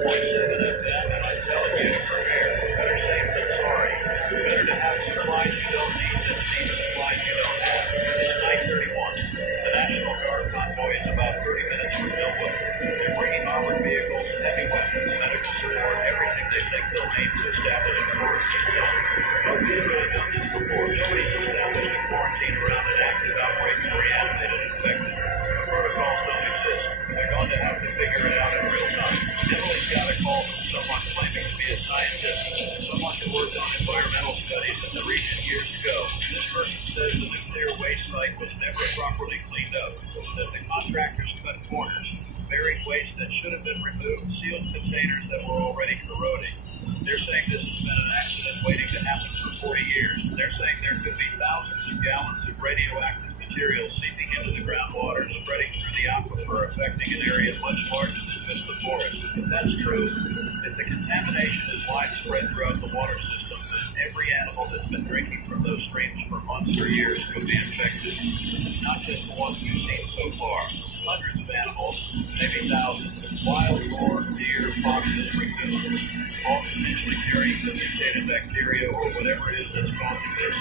104.7 FM, and I'm telling you to prepare. Better safe than sorry. Better to have supplies you don't need than need supplies you don't have. It's 9:31. The National Guard convoy is about 30 minutes from Millwood. They're bringing armored vehicles, heavy weapons, medical support, everything they think they'll need to establish a quarantine zone. Nobody's really done this before. Nobody's established a quarantine around an active outbreak of reanimated infected. The protocols don't exist. They're going to have to figure it out in real time. Emily's got a call from someone claiming to be a scientist, someone who worked on environmental studies in the region years ago. This person says the nuclear waste site was never properly cleaned up, that the contractors cut corners, buried waste that should have been removed, sealed containers that were already corroding. They're saying this has been an accident waiting to happen for 40 years. They're saying there could be thousands of gallons of radioactive material seeping into the groundwater, spreading through the aquifer, affecting an area much larger than just the forest. If that's true, if the contamination is widespread throughout the water system, then every animal that's been drinking from those streams for months or years could be infected. Not just the ones we've seen so far. Hundreds of animals, maybe thousands, wild boar, deer, foxes, raccoons, all potentially carrying the mutated bacteria or whatever it is that's causing this.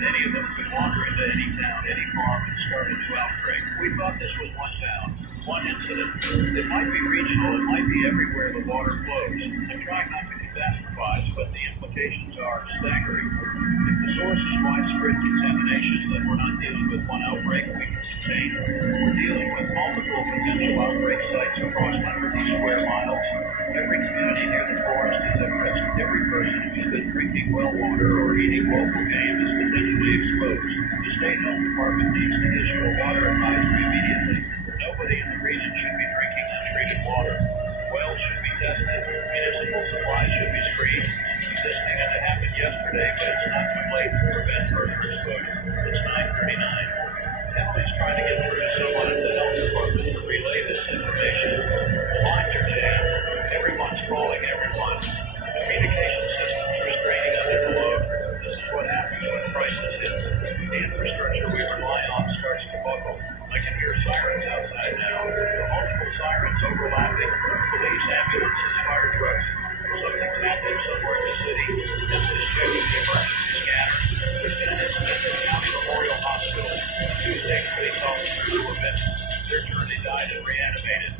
And any of them could wander into any town, any farm, and start a new outbreak. We thought this was one town, one incident. It might be regional, it might be everywhere the water flows. I'm trying not to catastrophize, but the implications are staggering. If the source is widespread contamination, then we're not dealing with one outbreak we can contain. We're dealing with multiple potential outbreak sites across hundreds of square miles. Every community near the forest is at risk. Every person who's been drinking well water or eating local game is potentially exposed. The State Health Department needs to issue a water advisory immediately. right now. Multiple sirens overlapping, police, ambulances, fire trucks. Something's happening somewhere in the city. This is checking the emergency scanner. There's been an incident at County Memorial Hospital. Tuesday, police officers were missing. Their journey died and reanimated.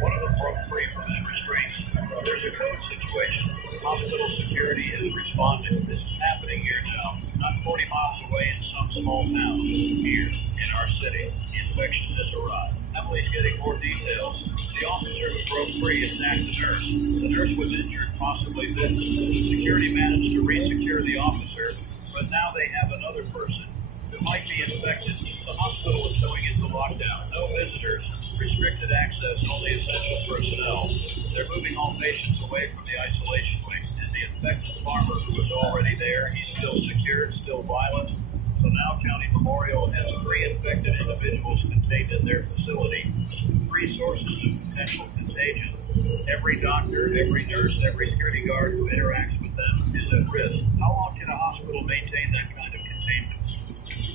One of them broke free from his restraints. There's a code situation. Hospital security is responding. This is happening here now, not 40 miles away in some small town. Here in our city, the infection has arrived. Emily's getting more details. The officer who broke free attacked the nurse. The nurse was injured, possibly bitten. Security managed to re-secure the officer, but now they have another person who might be infected. The hospital is going into lockdown. No visitors. Restricted access, only essential personnel. They're moving all patients away from the isolation wing. And the infected farmer who was already there, he's still secured, still violent. So now County Memorial has 3 infected individuals contained in their facility. 3 sources of potential contagion. Every doctor, every nurse, every security guard who interacts with them is at risk. How long can a hospital maintain that kind of containment?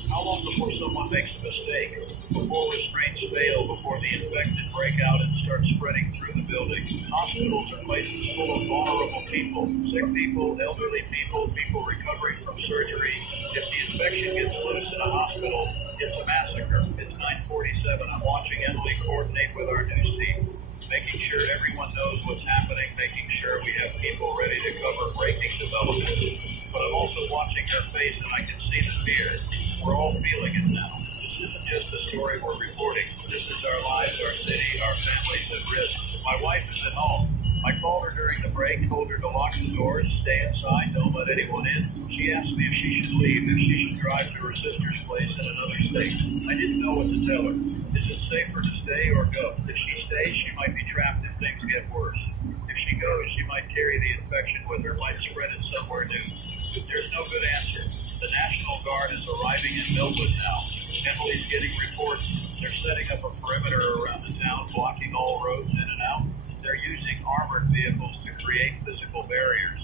How long before someone makes a mistake? Before restraints fail, before the infected break out and start spreading through the building? Hospitals are places full of vulnerable people, sick people, elderly people, people recovering from surgery. If the infection gets loose in a hospital, it's a massacre. It's 9:47. I'm watching Emily coordinate with our news team, making sure everyone knows what's happening, making sure we have people ready to cover breaking developments. But I'm also watching her face and I can see the fear. We're all feeling it now. This isn't just a story we're reporting. This is our lives, our city, our families at risk. My wife is at home. I called her during the break, told her to lock the doors, stay inside, don't let anyone in. She asked me if she should leave, if she should drive to her sister's place in another state. I didn't know what to tell her. Is it safer to stay or go? If she stays, she might be trapped if things get worse. If she goes, she might carry the infection with her, might spread it somewhere new. There's no good answer. The National Guard is arriving in Millwood now. Emily's getting reports. They're setting up a perimeter around the town, blocking all roads in and out. They're using armored vehicles to create physical barriers.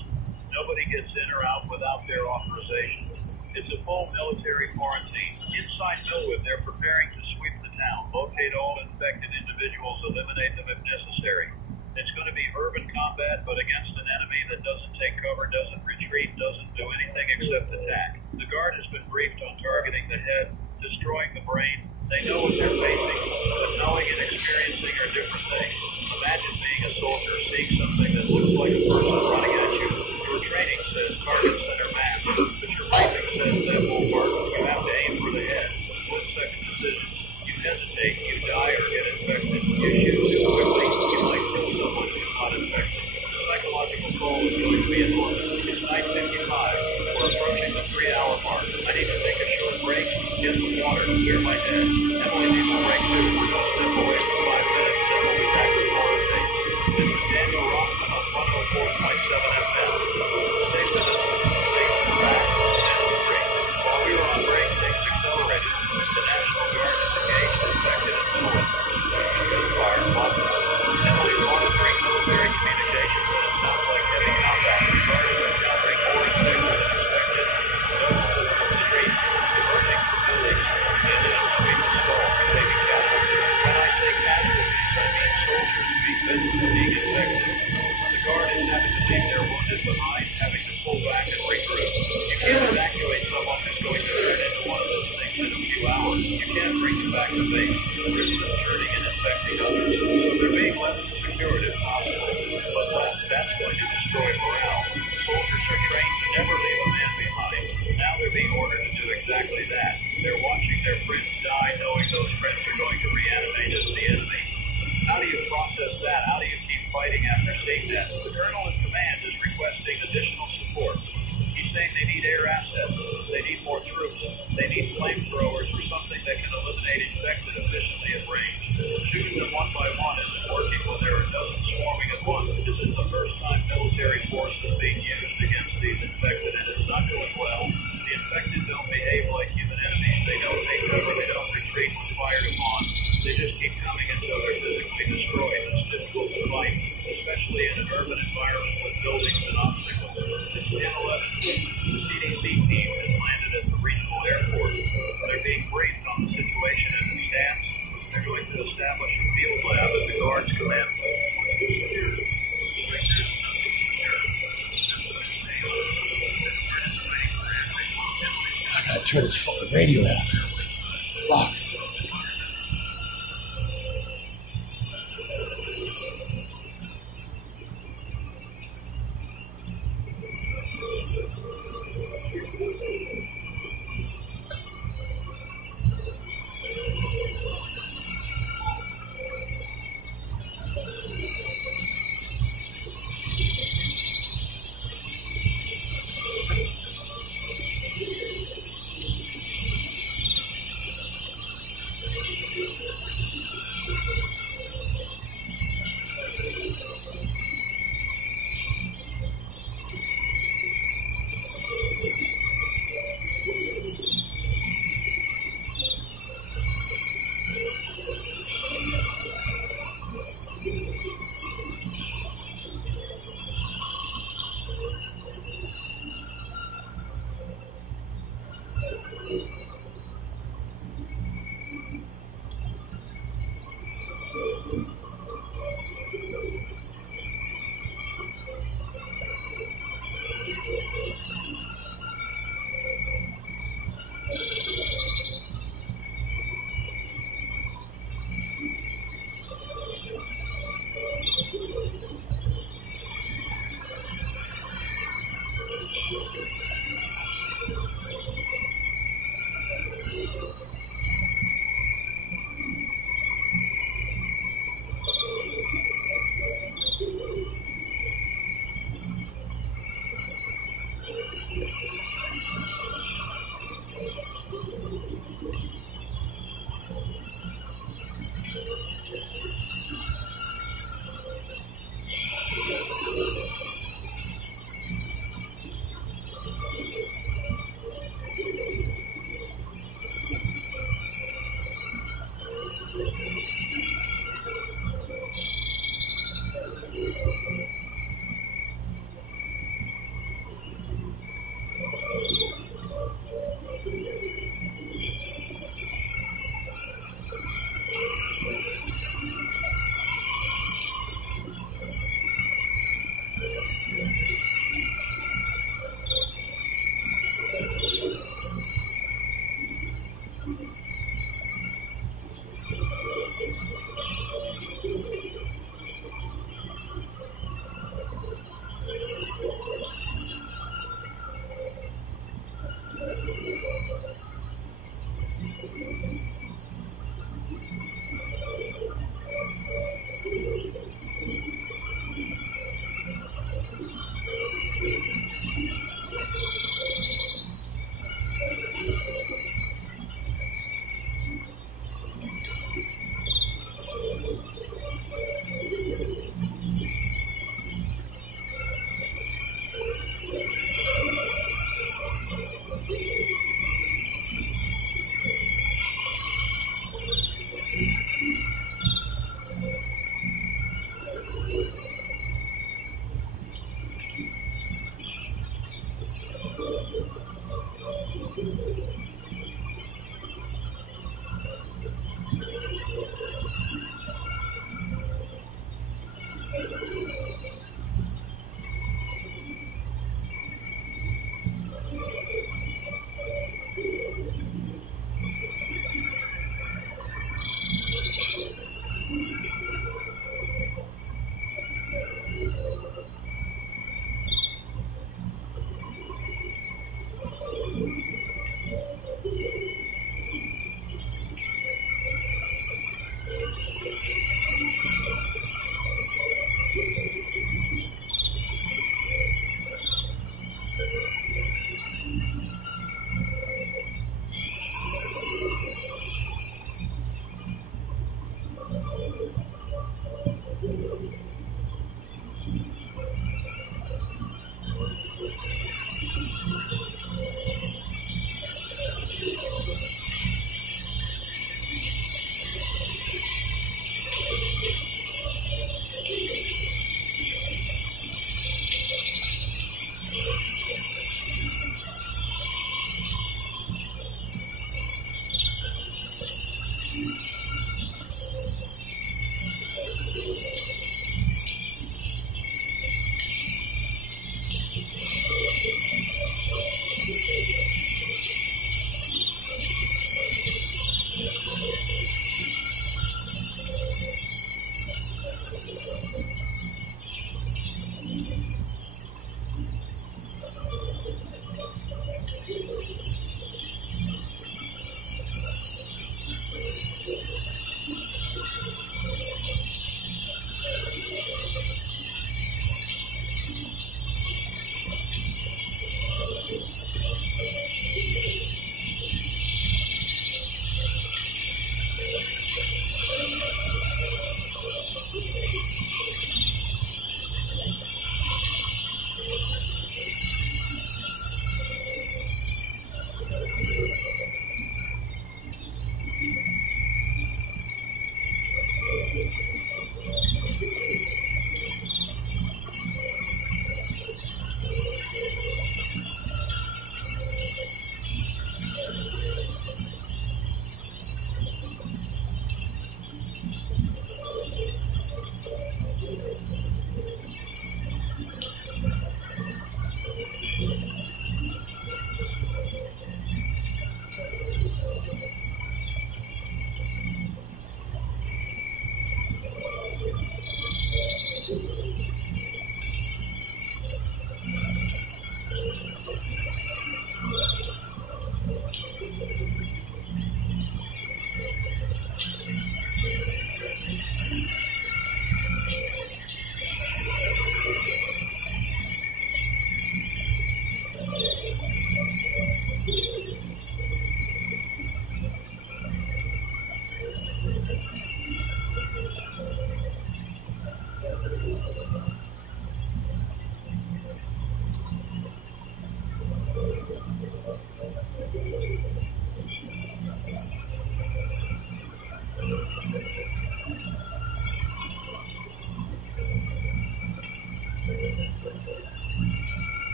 Nobody gets in or out without their authorization. It's a full military quarantine. Inside Millwood, they're preparing to sweep the town, locate all infected individuals, eliminate them if necessary. It's going to be urban combat, but against an enemy that doesn't take cover, doesn't retreat, doesn't do anything except attack. The Guard has been briefed on targeting the head, destroying the brain. They know what they're facing, but knowing and experiencing are different things. Imagine being a soldier, seeing something that looks like a person running at you. Your training says target center mass, but your briefing says that won't work. You have to aim for the head. Split-second decision. You hesitate, you die or get infected. You shoot too quickly, you might kill someone who's not infected. The psychological toll is going to be enormous. It's 9:55. We're approaching the 3-hour mark. I need to take a short break, get some water, clear my head. Emily needs a break too. We're going to step away for 5 minutes, then we'll be back with more updates. This is Daniel Rothman on 104.7 FM. Stay with us. Stay back and free. While we were on break, things accelerated. The National Guard is engaged, infected, and Millwood. Gunfire, possible. Emily's monitoring military communications, and it sounds like heavy combat. The Guard is encountering more infected and infected. No movement on the streets, diverting from buildings, and in the streets of Seoul, taking casualties. When I say casualties, I mean soldiers being bitten, being infected. The Guard is having to leave their wounded behind, having to pull back and regroup. You can't evacuate someone who's going to turn into one of those things in a few hours. You can't bring them back to base. The risk of turning and infecting others. So they're being less secured if possible. But that's going to destroy morale. Soldiers are trained to never leave a man behind. Now they're being ordered to do exactly that. They're watching their friends die, knowing those friends are going to reanimate as the enemy. How do you process that? How do you keep fighting after seeing that? The colonel in command is requesting additional support. He's saying they need air assets. They need more troops. They need flamethrowers or something that can eliminate infected efficiently at range. Shooting them one by one isn't working when there are dozens swarming at once. This is the first time military force is being used against these infected, and it's not going well. The infected don't behave like human enemies. They don't take cover. They don't retreat when fired upon. They just keep coming until they're physically destroyed. It's difficult to fight, especially in an urban environment with buildings and obstacles. It's 10:11. The CDC team has landed at the regional airport. They're being briefed on the situation as it stands. They're going to establish a field lab at the Guards Command. I gotta turn this fucking radio off. Fuck.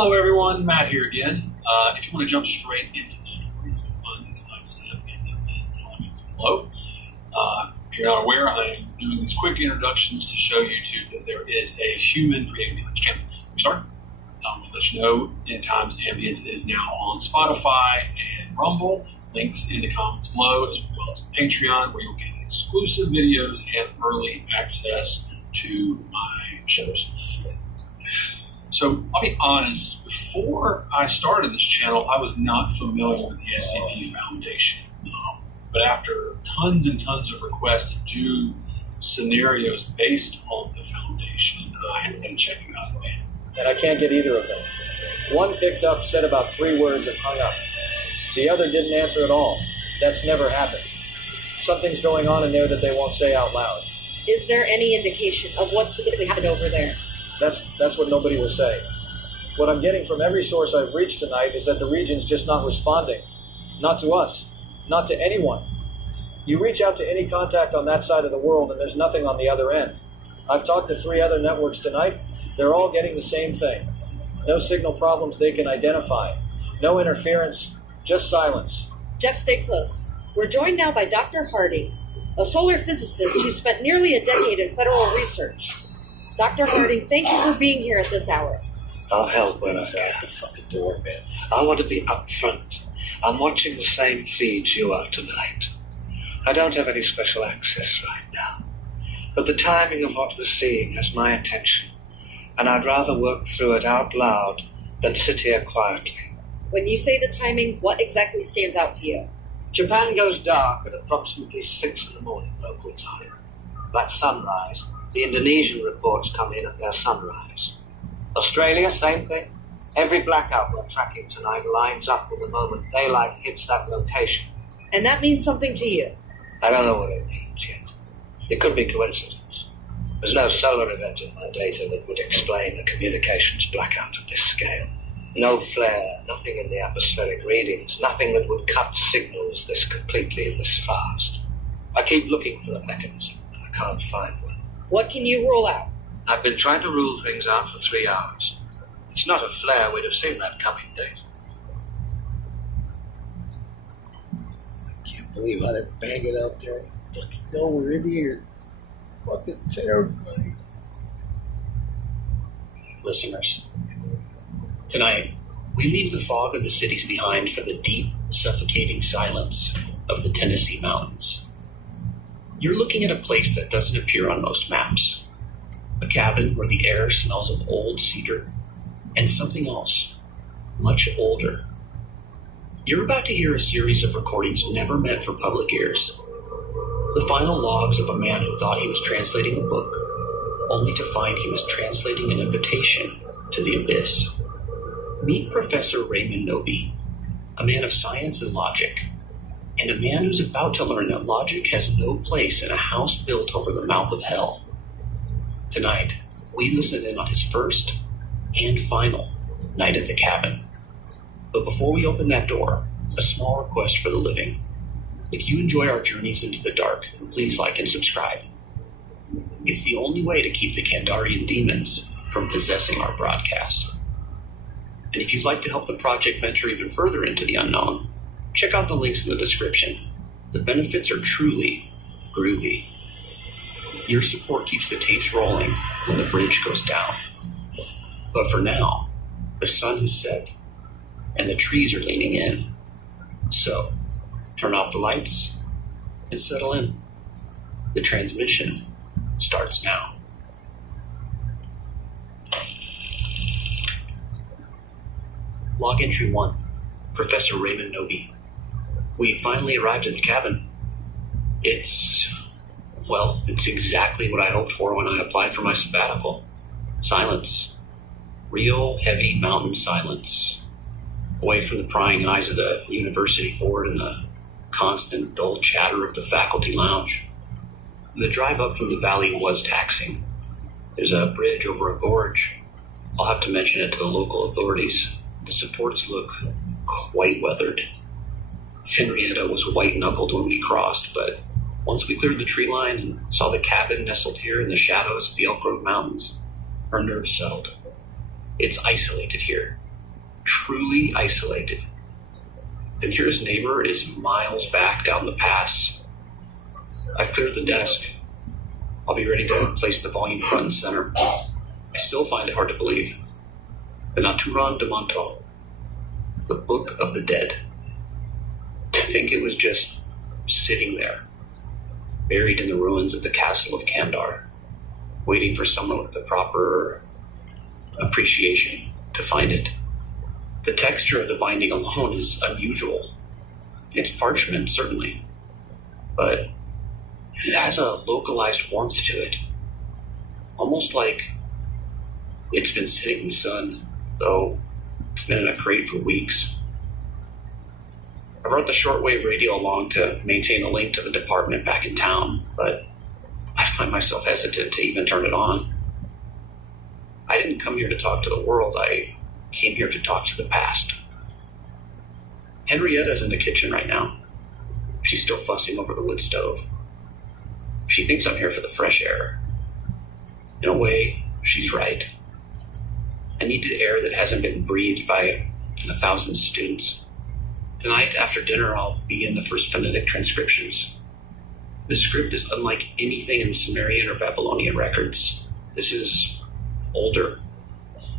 Hello everyone, Matt here again. If you want to jump straight into the story, you'll find these timestamp in the comments below. If you're not aware, I am doing these quick introductions to show YouTube that there is a human creating this channel. We start. We'll let you know End Times Ambience is now on Spotify and Rumble. Links in the comments below, as well as Patreon, where you'll get exclusive videos and early access to my shows. So I'll be honest, before I started this channel, I was not familiar with the SCP Foundation. But after tons and tons of requests to do scenarios based on the Foundation, I have been checking out the man. And I can't get either of them. One picked up, said about 3 words, and hung up. The other didn't answer at all. That's never happened. Something's going on in there that they won't say out loud. Is there any indication of what specifically happened over there? That's what nobody will say. What I'm getting from every source I've reached tonight is that the region's just not responding. Not to us. Not to anyone. You reach out to any contact on that side of the world and there's nothing on the other end. I've talked to 3 other networks tonight. They're all getting the same thing. No signal problems they can identify. No interference, just silence. Jeff, stay close. We're joined now by Dr. Harding, a solar physicist who spent nearly a decade in federal research. Dr. Harding, thank you for being here at this hour. I'll help when I Out can. the fucking door, man. I want to be upfront. I'm watching the same feeds you are tonight. I don't have any special access right now. But the timing of what we're seeing has my attention, and I'd rather work through it out loud than sit here quietly. When you say the timing, what exactly stands out to you? Japan goes dark at approximately 6 in the morning local time. That's sunrise. The Indonesian reports come in at their sunrise. Australia, same thing. Every blackout we're tracking tonight lines up with the moment daylight hits that location. And that means something to you. I don't know what it means yet. It could be coincidence. There's no solar event in my data that would explain a communications blackout of this scale. No flare, nothing in the atmospheric readings, nothing that would cut signals this completely and this fast. I keep looking for a mechanism, and I can't find one. What can you rule out? I've been trying to rule things out for 3 hours. It's not a flare, we'd have seen that coming, Dave. I can't believe how they bang it out there. I fucking know we're in here. Fucking terrifying. Listeners, tonight we leave the fog of the cities behind for the deep, suffocating silence of the Tennessee mountains. You're looking at a place that doesn't appear on most maps. A cabin where the air smells of old cedar and something else, much older. You're about to hear a series of recordings never meant for public ears. The final logs of a man who thought he was translating a book, only to find he was translating an invitation to the abyss. Meet Professor Raymond Noby, a man of science and logic, and a man who's about to learn that logic has no place in a house built over the mouth of hell. Tonight, we listen in on his first and final night at the cabin. But before we open that door, a small request for the living. If you enjoy our journeys into the dark, please like and subscribe. It's the only way to keep the Kandarian demons from possessing our broadcast. And if you'd like to help the project venture even further into the unknown, check out the links in the description. The benefits are truly groovy. Your support keeps the tapes rolling when the bridge goes down. But for now, the sun has set and the trees are leaning in. So, turn off the lights and settle in. The transmission starts now. Log entry 1, Professor Raymond Noby. We finally arrived at the cabin. It's exactly what I hoped for when I applied for my sabbatical. Silence. Real, heavy mountain silence. Away from the prying eyes of the university board and the constant dull chatter of the faculty lounge. The drive up from the valley was taxing. There's a bridge over a gorge. I'll have to mention it to the local authorities. The supports look quite weathered. Henrietta was white-knuckled when we crossed, but once we cleared the tree line and saw the cabin nestled here in the shadows of the Elk Grove Mountains, our nerves settled. It's isolated here. Truly isolated. The nearest neighbor is miles back down the pass. I've cleared the desk. I'll be ready to place the volume front and center. I still find it hard to believe. The Naturan de Manto. The Book of the Dead. To think it was just sitting there, buried in the ruins of the castle of Kandar, waiting for someone with the proper appreciation to find it. The texture of the binding alone is unusual. It's parchment, certainly, but it has a localized warmth to it. Almost like it's been sitting in the sun, though it's been in a crate for weeks. I brought the shortwave radio along to maintain a link to the department back in town, but I find myself hesitant to even turn it on. I didn't come here to talk to the world, I came here to talk to the past. Henrietta's in the kitchen right now. She's still fussing over the wood stove. She thinks I'm here for the fresh air. In a way, she's right. I needed air that hasn't been breathed by 1,000 students. Tonight, after dinner, I'll begin the first phonetic transcriptions. The script is unlike anything in the Sumerian or Babylonian records. This is older,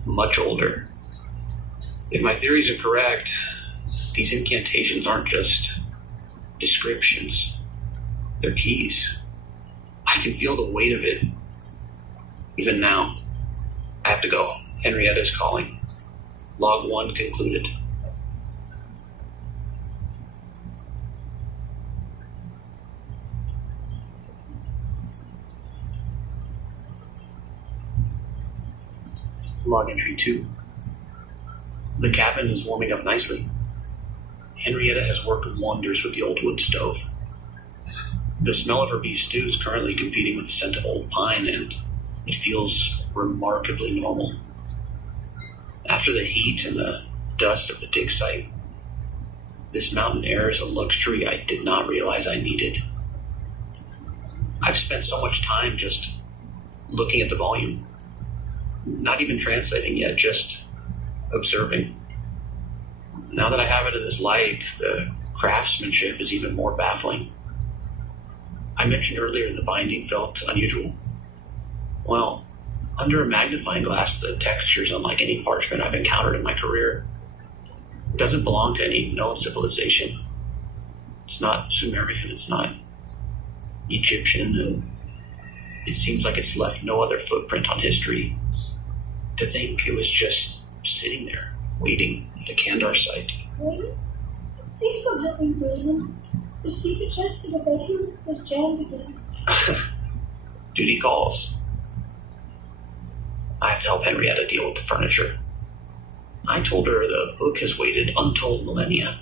much older. If my theories are correct, these incantations aren't just descriptions. They're keys. I can feel the weight of it. Even now. I have to go. Henrietta's calling. Log 1 concluded. Log entry 2. The cabin is warming up nicely. Henrietta has worked wonders with the old wood stove. The smell of her beef stew is currently competing with the scent of old pine, and it feels remarkably normal. After the heat and the dust of the dig site, this mountain air is a luxury I did not realize I needed. I've spent so much time just looking at the volume, not even translating yet, just observing. Now that I have it in this light, the craftsmanship is even more baffling. I mentioned earlier the binding felt unusual. Well, under a magnifying glass, the texture is unlike any parchment I've encountered in my career. It doesn't belong to any known civilization. It's not Sumerian, it's not Egyptian, and it seems like it's left no other footprint on history. To think it was just sitting there, waiting at the Kandar site. Lady, please come help me, Williams. The secret chest in the bedroom was jammed again. Duty calls. I have to help Henrietta deal with the furniture. I told her the book has waited untold millennia.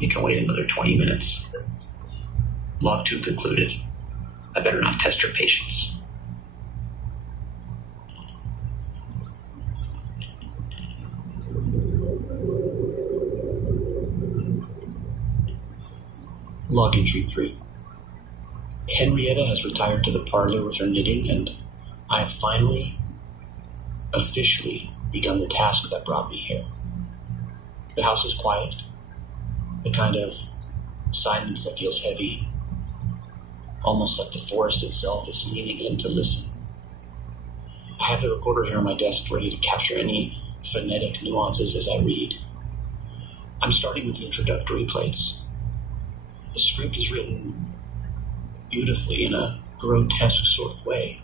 It can wait another 20 minutes. Log 2 concluded. I better not test her patience. Log entry 3. Henrietta has retired to the parlor with her knitting, and I have finally, officially begun the task that brought me here. The house is quiet, the kind of silence that feels heavy, almost like the forest itself is leaning in to listen. I have the recorder here on my desk ready to capture any phonetic nuances as I read. I'm starting with the introductory plates. The script is written beautifully in a grotesque sort of way.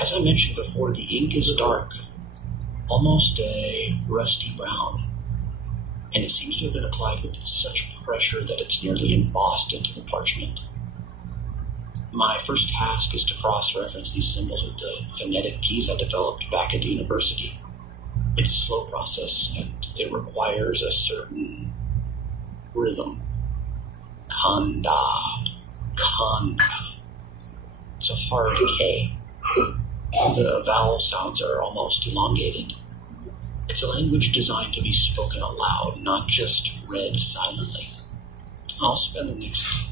As I mentioned before, the ink is dark, almost a rusty brown, and it seems to have been applied with such pressure that it's nearly embossed into the parchment. My first task is to cross-reference these symbols with the phonetic keys I developed back at the university. It's a slow process, and it requires a certain rhythm. Kanda. It's a hard K. The vowel sounds are almost elongated. It's a language designed to be spoken aloud, not just read silently. I'll spend the next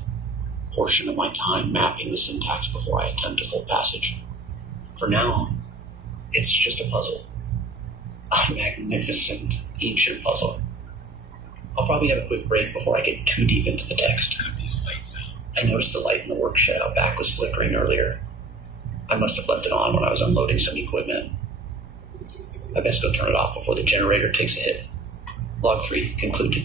portion of my time mapping the syntax before I attempt a full passage. For now, it's just a puzzle. A magnificent, ancient puzzle. I'll probably have a quick break before I get too deep into the text. Cut these lights out. I noticed the light in the workshop out back was flickering earlier. I must have left it on when I was unloading some equipment. I best go turn it off before the generator takes a hit. Log 3 concluded.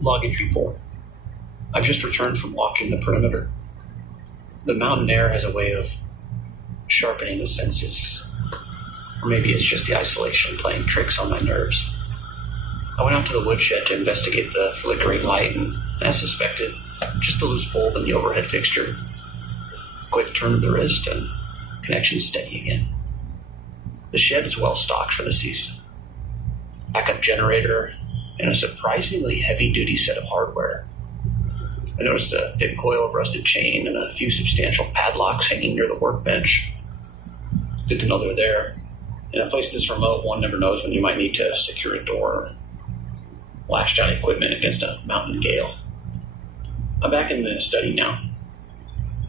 Log entry 4. I've just returned from walking the perimeter. The mountain air has a way of sharpening the senses. Or maybe it's just the isolation playing tricks on my nerves. I went out to the woodshed to investigate the flickering light, and as suspected, just a loose bulb in the overhead fixture. Quick turn of the wrist, and connection steady again. The shed is well stocked for the season. Backup generator, and a surprisingly heavy-duty set of hardware. I noticed a thick coil of rusted chain and a few substantial padlocks hanging near the workbench. Good to know they're there. In a place this remote, one never knows when you might need to secure a door or lash down equipment against a mountain gale. I'm back in the study now.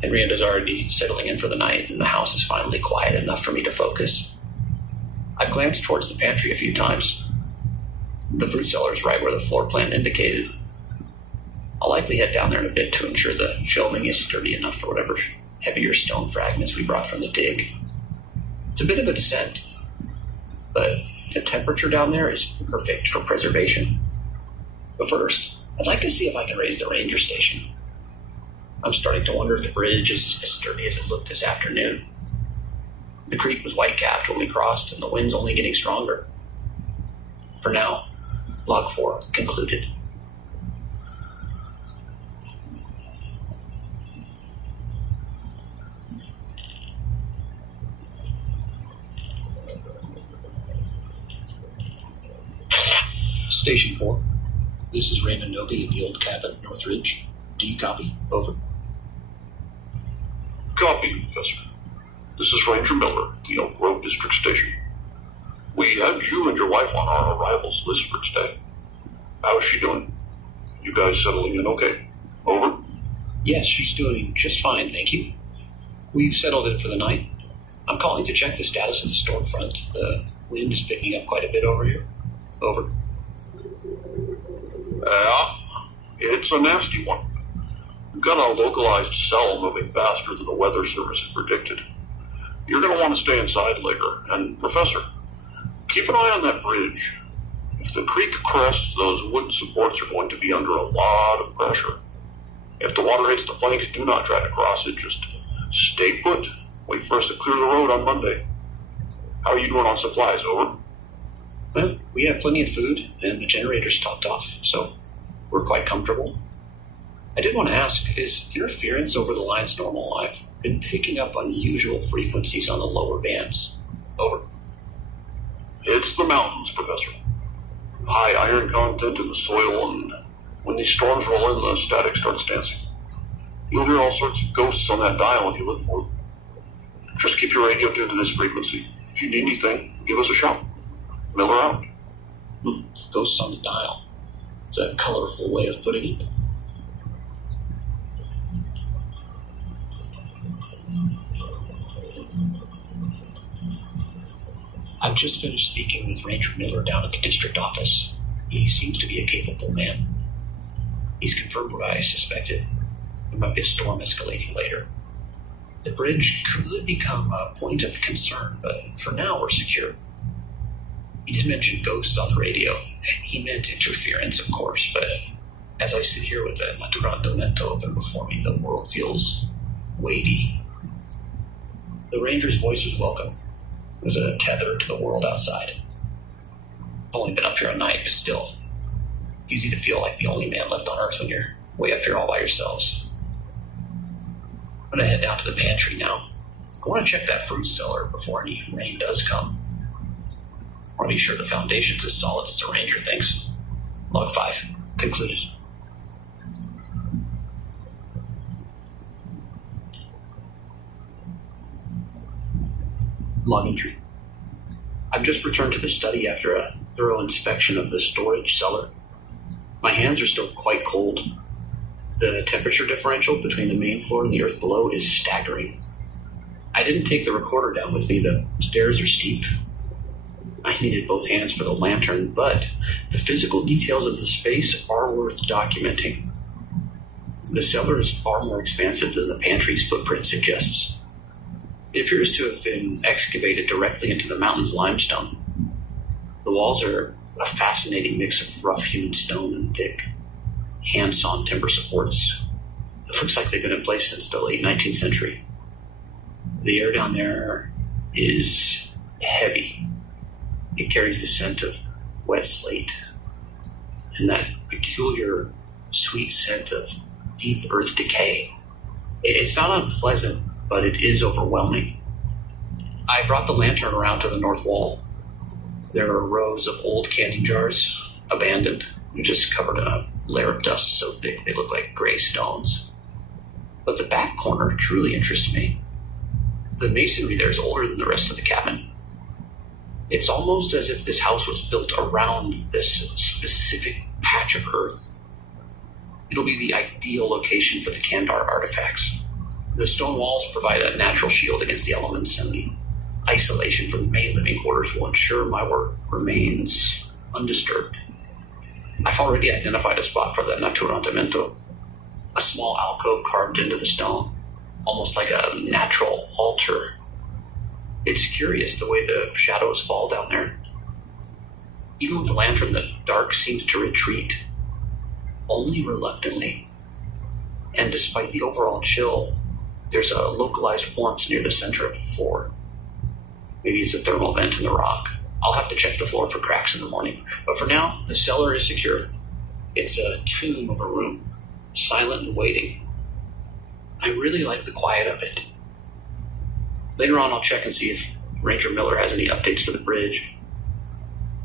Henrietta's already settling in for the night, and the house is finally quiet enough for me to focus. I've glanced towards the pantry a few times. The fruit cellar is right where the floor plan indicated. I'll likely head down there in a bit to ensure the shelving is sturdy enough for whatever heavier stone fragments we brought from the dig. It's a bit of a descent, but the temperature down there is perfect for preservation. But first, I'd like to see if I can raise the ranger station. I'm starting to wonder if the bridge is as sturdy as it looked this afternoon. The creek was white-capped when we crossed, and the wind's only getting stronger. For now, Log 4 concluded. Station 4. This is Raymond Noby at the old cabin at Northridge. Do you copy? Over. Copy, Professor. This is Ranger Miller, the Elk Grove District Station. We had you and your wife on our arrivals list for today. How is she doing? You guys settling in okay? Over. Yes, she's doing just fine, thank you. We've settled in for the night. I'm calling to check the status of the storm front. The wind is picking up quite a bit over here. Over. Yeah, it's a nasty one. We've got a localized cell moving faster than the weather service had predicted. You're going to want to stay inside later. And, Professor, keep an eye on that bridge. If the creek crests, those wood supports are going to be under a lot of pressure. If the water hits the plank, do not try to cross it. Just stay put. Wait for us to clear the road on Monday. How are you doing on supplies? Over. Well, we have plenty of food, and the generator's topped off, so we're quite comfortable. I did want to ask, is interference over the lines normal? I've been picking up unusual frequencies on the lower bands. Over. It's the mountains, Professor. High iron content in the soil, and when these storms roll in, the static starts dancing. You'll hear all sorts of ghosts on that dial if you look for them. Just keep your radio tuned to this frequency. If you need anything, give us a shout. Miller out. Ghosts on the dial. It's a colorful way of putting it. I've just finished speaking with Ranger Miller down at the district office. He seems to be a capable man. He's confirmed what I suspected. There might be a storm escalating later. The bridge could become a point of concern, but for now we're secure. He did mention ghosts on the radio. He meant interference, of course, but as I sit here with the Maturando open before me, the world feels weighty. The ranger's voice was welcome. It was a tether to the world outside. I've only been up here a night, but still, it's easy to feel like the only man left on Earth when you're way up here all by yourselves. I'm going to head down to the pantry now. I want to check that fruit cellar before any rain does come. I want to be sure the foundation's as solid as the ranger thinks. Log 5, concluded. Log entry. I've just returned to the study after a thorough inspection of the storage cellar. My hands are still quite cold. The temperature differential between the main floor and the earth below is staggering. I didn't take the recorder down with me. The stairs are steep. I needed both hands for the lantern, but the physical details of the space are worth documenting. The cellar is far more expansive than the pantry's footprint suggests. It appears to have been excavated directly into the mountain's limestone. The walls are a fascinating mix of rough-hewn stone and thick, hand-sawn timber supports. It looks like they've been in place since the late 19th century. The air down there is heavy. It carries the scent of wet slate and that peculiar sweet scent of deep earth decay. It's not unpleasant, but it is overwhelming. I brought the lantern around to the north wall. There are rows of old canning jars, abandoned, just covered in a layer of dust so thick they look like gray stones. But the back corner truly interests me. The masonry there is older than the rest of the cabin. It's almost as if this house was built around this specific patch of earth. It'll be the ideal location for the Kandar artifacts. The stone walls provide a natural shield against the elements, and the isolation from the main living quarters will ensure my work remains undisturbed. I've already identified a spot for the Naturantamento, a small alcove carved into the stone, almost like a natural altar. It's curious the way the shadows fall down there. Even with the lantern, the dark seems to retreat, only reluctantly. And despite the overall chill, there's a localized warmth near the center of the floor. Maybe it's a thermal vent in the rock. I'll have to check the floor for cracks in the morning. But for now, the cellar is secure. It's a tomb of a room, silent and waiting. I really like the quiet of it. Later on, I'll check and see if Ranger Miller has any updates for the bridge.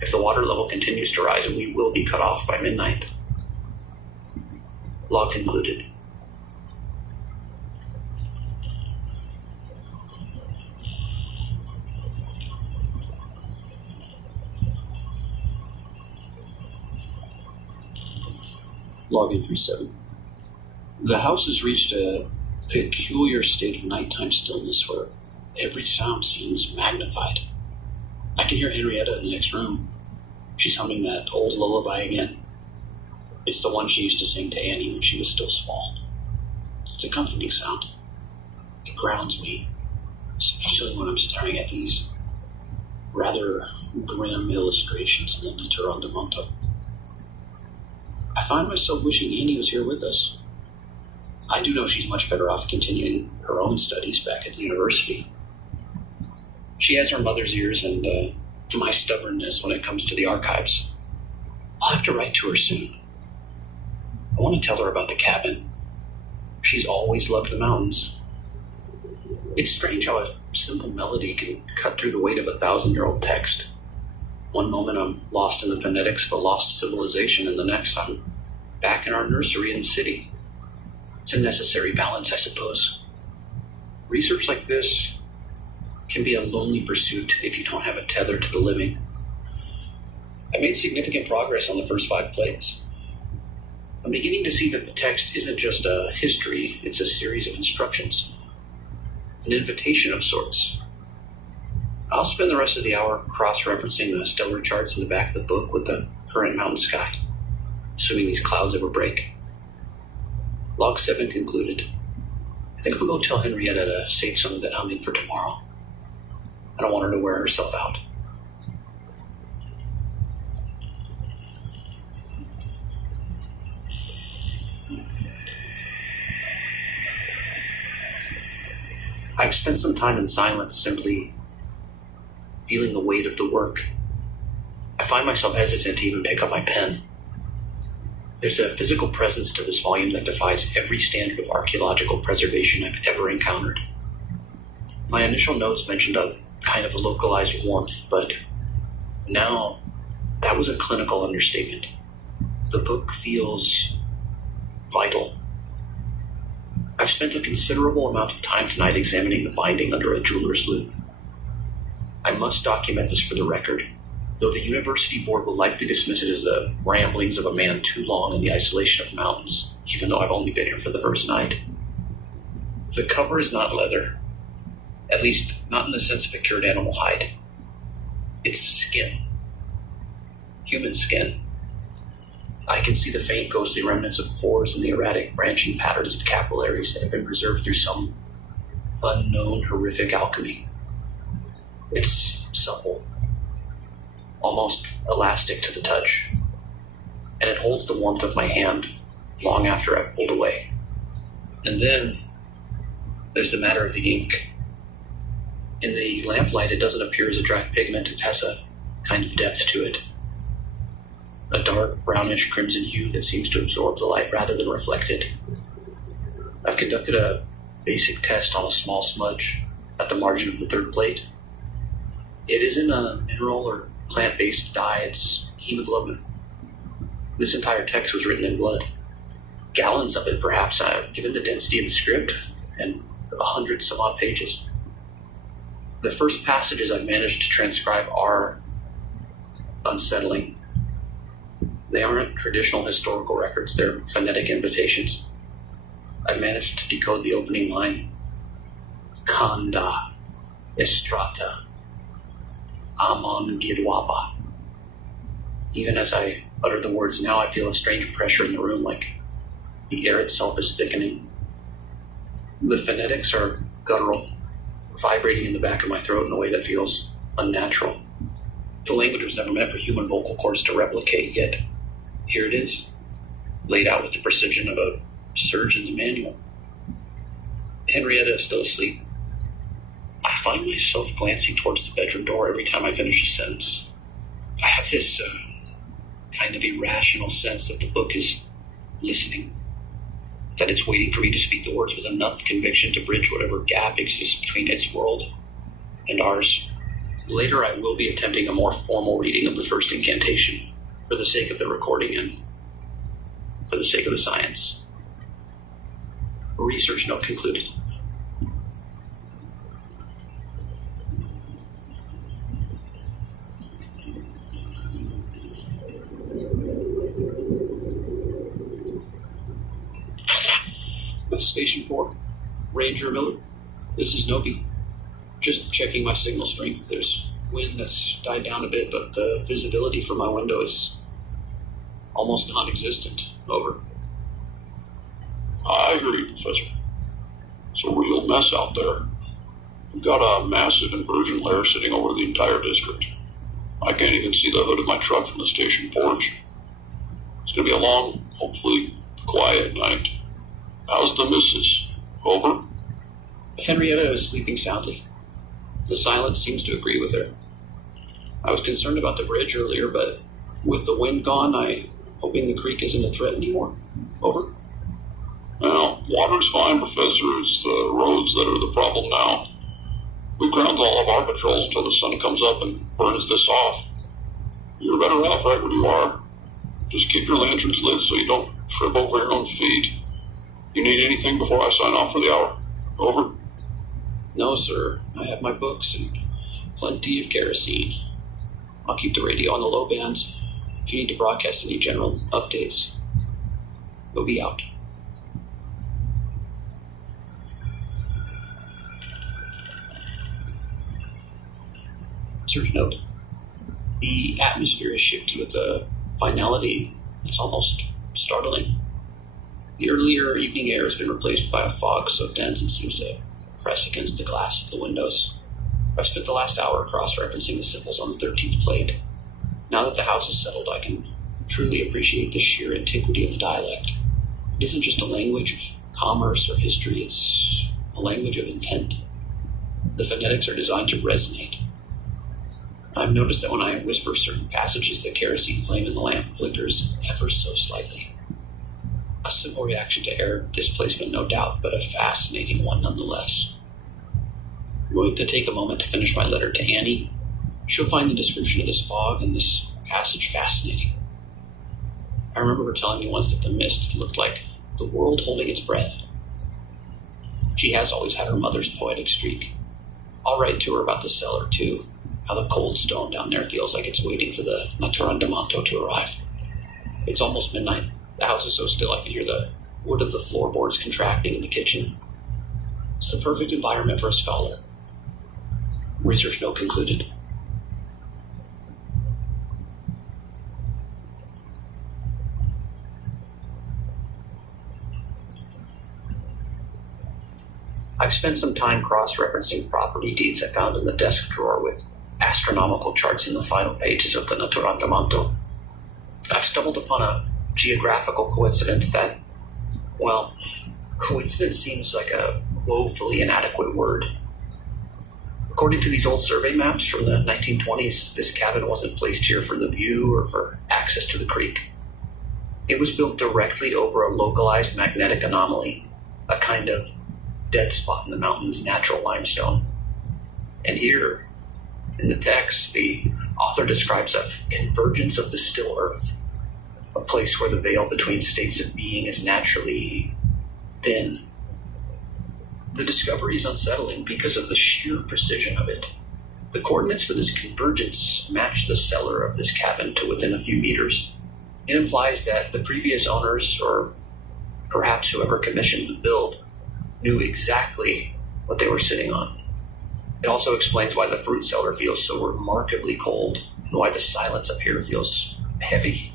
If the water level continues to rise, we will be cut off by midnight. Log concluded. Log entry 7. The house has reached a peculiar state of nighttime stillness where every sound seems magnified. I can hear Henrietta in the next room. She's humming that old lullaby again. It's the one she used to sing to Annie when she was still small. It's a comforting sound. It grounds me, especially when I'm staring at these rather grim illustrations in the Naturantamento. I find myself wishing Annie was here with us. I do know she's much better off continuing her own studies back at the university. She has her mother's ears and my stubbornness when it comes to the archives. I'll have to write to her soon. I want to tell her about the cabin. She's always loved the mountains. It's strange how a simple melody can cut through the weight of 1,000-year-old text. One moment I'm lost in the phonetics of a lost civilization, and the next I'm back in our nursery in the city. It's a necessary balance, I suppose. Research like this can be a lonely pursuit if you don't have a tether to the living. I made significant progress on the first 5 plates. I'm beginning to see that the text isn't just a history, it's a series of instructions. An invitation of sorts. I'll spend the rest of the hour cross-referencing the stellar charts in the back of the book with the current mountain sky, assuming these clouds ever break. Log 7 concluded. I think I'll go tell Henrietta to save some of that humming for tomorrow. I don't want her to wear herself out. I've spent some time in silence, simply feeling the weight of the work. I find myself hesitant to even pick up my pen. There's a physical presence to this volume that defies every standard of archaeological preservation I've ever encountered. My initial notes mentioned a kind of a localized warmth, but now that was a clinical understatement. The book feels vital. I've spent a considerable amount of time tonight examining the binding under a jeweler's loupe. I must document this for the record, though the university board will likely dismiss it as the ramblings of a man too long in the isolation of mountains, even though I've only been here for the first night. The cover is not leather, at least not in the sense of a cured animal hide. It's skin. Human skin. I can see the faint ghostly remnants of pores and the erratic branching patterns of capillaries that have been preserved through some unknown horrific alchemy. It's supple, almost elastic to the touch, and it holds the warmth of my hand long after I've pulled away. And then there's the matter of the ink. In the lamplight, it doesn't appear as a dry pigment. It has a kind of depth to it. A dark, brownish crimson hue that seems to absorb the light rather than reflect it. I've conducted a basic test on a small smudge at the margin of the third plate. It isn't a mineral or plant-based dye, it's hemoglobin. This entire text was written in blood. Gallons of it, perhaps, given the density of the script, and 100 some odd pages. The first passages I've managed to transcribe are unsettling. They aren't traditional historical records, they're phonetic invitations. I've managed to decode the opening line. Kanda, Estrata, Amon Gidwapa. Even as I utter the words now, I feel a strange pressure in the room, like the air itself is thickening. The phonetics are guttural, vibrating in the back of my throat in a way that feels unnatural. The language was never meant for human vocal cords to replicate, yet here it is, laid out with the precision of a surgeon's manual. Henrietta is still asleep. I find myself glancing towards the bedroom door every time I finish a sentence. I have this kind of irrational sense that the book is listening, that it's waiting for me to speak the words with enough conviction to bridge whatever gap exists between its world and ours. Later, I will be attempting a more formal reading of the first incantation, for the sake of the recording and for the sake of the science. Research note concluded. Station 4, Ranger Miller. This is Nobi. Just checking my signal strength. There's wind that's died down a bit, but the visibility from my window is almost non-existent. Over. I agree, Professor. It's a real mess out there. We've got a massive inversion layer sitting over the entire district. I can't even see the hood of my truck from the station porch. It's going to be a long, hopefully quiet night. How's the missus? Over? Henrietta is sleeping soundly. The silence seems to agree with her. I was concerned about the bridge earlier, but with the wind gone, I'm hoping the creek isn't a threat anymore. Over? Well, water's fine, Professor. It's the roads that are the problem now. We ground all of our patrols till the sun comes up and burns this off. You're better off right where you are. Just keep your lanterns lit so you don't trip over your own feet. You need anything before I sign off for the hour? Over? No, sir. I have my books and plenty of kerosene. I'll keep the radio on the low band. If you need to broadcast any general updates, we'll be out. Search note. The atmosphere is shifted with a finality that's almost startling. The earlier evening air has been replaced by a fog so dense it seems to press against the glass of the windows. I've spent the last hour cross-referencing the symbols on the 13th plate. Now that the house is settled, I can truly appreciate the sheer antiquity of the dialect. It isn't just a language of commerce or history, it's a language of intent. The phonetics are designed to resonate. I've noticed that when I whisper certain passages, the kerosene flame in the lamp flickers ever so slightly. A simple reaction to air displacement, no doubt, but a fascinating one nonetheless. I'm going to take a moment to finish my letter to Annie. She'll find the description of this fog and this passage fascinating. I remember her telling me once that the mist looked like the world holding its breath. She has always had her mother's poetic streak. I'll write to her about the cellar, too, how the cold stone down there feels like it's waiting for the Naturandamanto to arrive. It's almost midnight. The house is so still I can hear the wood of the floorboards contracting in the kitchen. It's the perfect environment for a scholar. Research note concluded. I've spent some time cross-referencing property deeds I found in the desk drawer with astronomical charts in the final pages of the Naturandamanto. I've stumbled upon a geographical coincidence that, well, coincidence seems like a woefully inadequate word. According to these old survey maps from the 1920s, this cabin wasn't placed here for the view or for access to the creek. It was built directly over a localized magnetic anomaly, a kind of dead spot in the mountain's natural limestone. And here, in the text, the author describes a convergence of the still earth, a place where the veil between states of being is naturally thin. The discovery is unsettling because of the sheer precision of it. The coordinates for this convergence match the cellar of this cabin to within a few meters. It implies that the previous owners, or perhaps whoever commissioned the build, knew exactly what they were sitting on. It also explains why the fruit cellar feels so remarkably cold and why the silence up here feels heavy.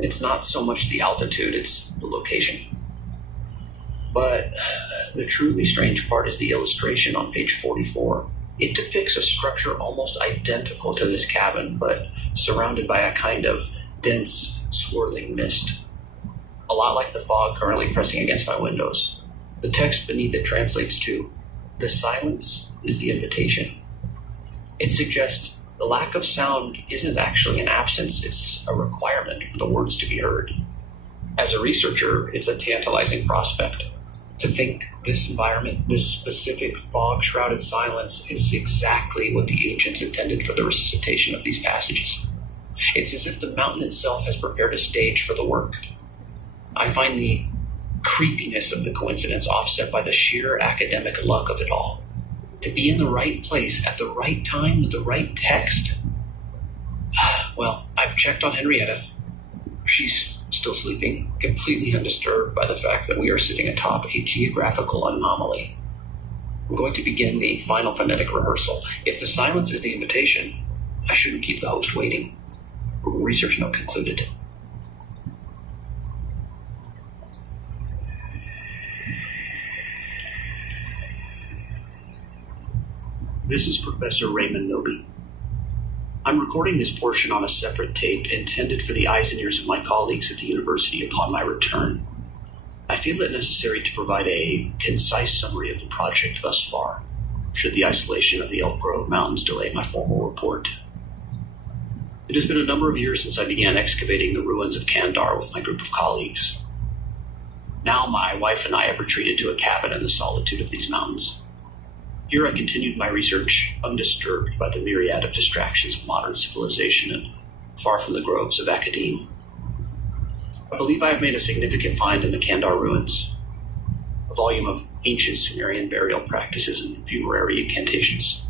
It's not so much the altitude, it's the location. But the truly strange part is the illustration on page 44. It depicts a structure almost identical to this cabin, but surrounded by a kind of dense, swirling mist. A lot like the fog currently pressing against my windows. The text beneath it translates to, "The silence is the invitation." It suggests the lack of sound isn't actually an absence, it's a requirement for the words to be heard. As a researcher, it's a tantalizing prospect. To think this environment, this specific fog-shrouded silence, is exactly what the ancients intended for the resuscitation of these passages. It's as if the mountain itself has prepared a stage for the work. I find the creepiness of the coincidence offset by the sheer academic luck of it all. To be in the right place at the right time with the right text. Well, I've checked on Henrietta. She's still sleeping, completely undisturbed by the fact that we are sitting atop a geographical anomaly. I'm going to begin the final phonetic rehearsal. If the silence is the invitation, I shouldn't keep the host waiting. Research note concluded. This is Professor Raymond Noby. I'm recording this portion on a separate tape intended for the eyes and ears of my colleagues at the university upon my return. I feel it necessary to provide a concise summary of the project thus far, should the isolation of the Elk Grove Mountains delay my formal report. It has been a number of years since I began excavating the ruins of Kandar with my group of colleagues. Now my wife and I have retreated to a cabin in the solitude of these mountains. Here I continued my research, undisturbed by the myriad of distractions of modern civilization and far from the groves of academe. I believe I have made a significant find in the Kandar ruins, a volume of ancient Sumerian burial practices and funerary incantations.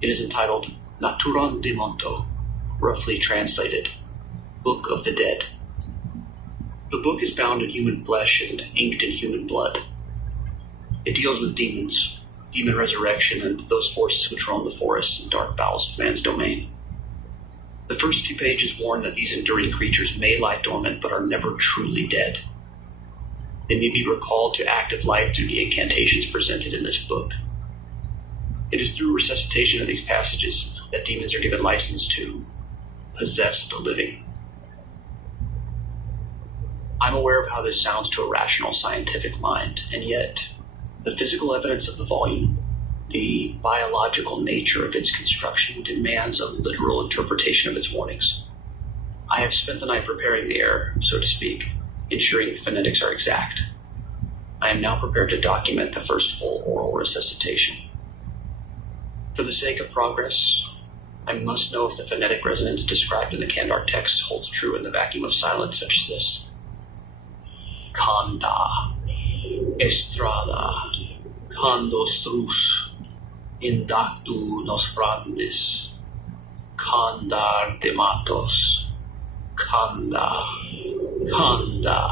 It is entitled Naturam de Monto, roughly translated, Book of the Dead. The book is bound in human flesh and inked in human blood. It deals with demons, human resurrection, and those forces which roam the forests and dark bowels of man's domain. The first few pages warn that these enduring creatures may lie dormant but are never truly dead. They may be recalled to active life through the incantations presented in this book. It is through resuscitation of these passages that demons are given license to possess the living. I'm aware of how this sounds to a rational scientific mind, and yet the physical evidence of the volume, the biological nature of its construction, demands a literal interpretation of its warnings. I have spent the night preparing the air, so to speak, ensuring the phonetics are exact. I am now prepared to document the first full oral resuscitation. For the sake of progress, I must know if the phonetic resonance described in the Kandar text holds true in the vacuum of silence such as this. Kanda, Estrada, Candostrus, Indactu nos frandis, Kandar de matos, Kanda, Kanda,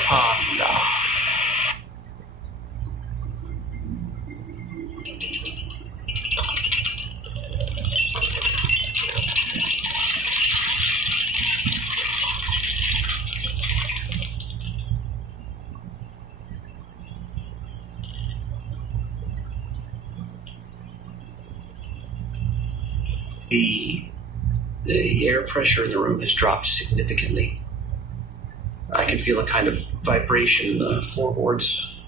Kanda. The air pressure in the room has dropped significantly. I can feel a kind of vibration in the floorboards,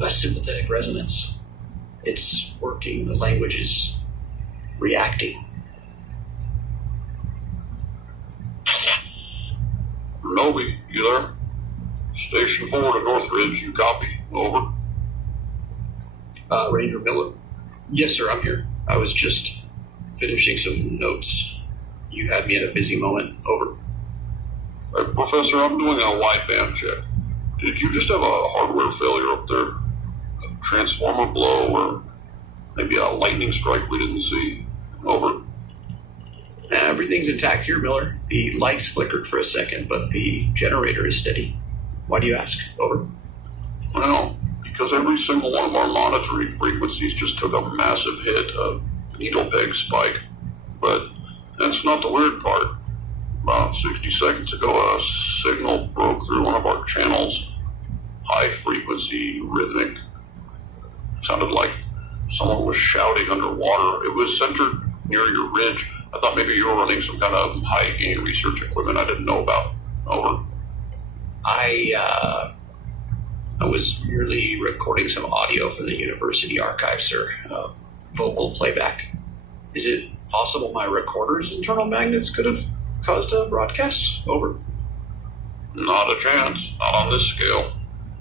a sympathetic resonance. It's working. The language is reacting. Nobi, you there? Station 4 to Northridge, you copy? Over. Ranger Miller? Yes, sir, I'm here. I was just finishing some notes. You had me at a busy moment. Over. Professor, I'm doing a wideband check. Did you just have a hardware failure up there? A transformer blow or maybe a lightning strike we didn't see? Over. Everything's intact here, Miller. The lights flickered for a second, but the generator is steady. Why do you ask? Over. Well, because every single one of our monitoring frequencies just took a massive hit, a needle peg spike. But that's not the weird part. About 60 seconds ago, a signal broke through one of our channels. High frequency, rhythmic. Sounded like someone was shouting underwater. It was centered near your ridge. I thought maybe you were running some kind of high gain research equipment I didn't know about. Over. I was merely recording some audio for the university archive, sir. Vocal playback. Is it possible my recorder's internal magnets could have caused a broadcast? Over. Not a chance. Not on this scale.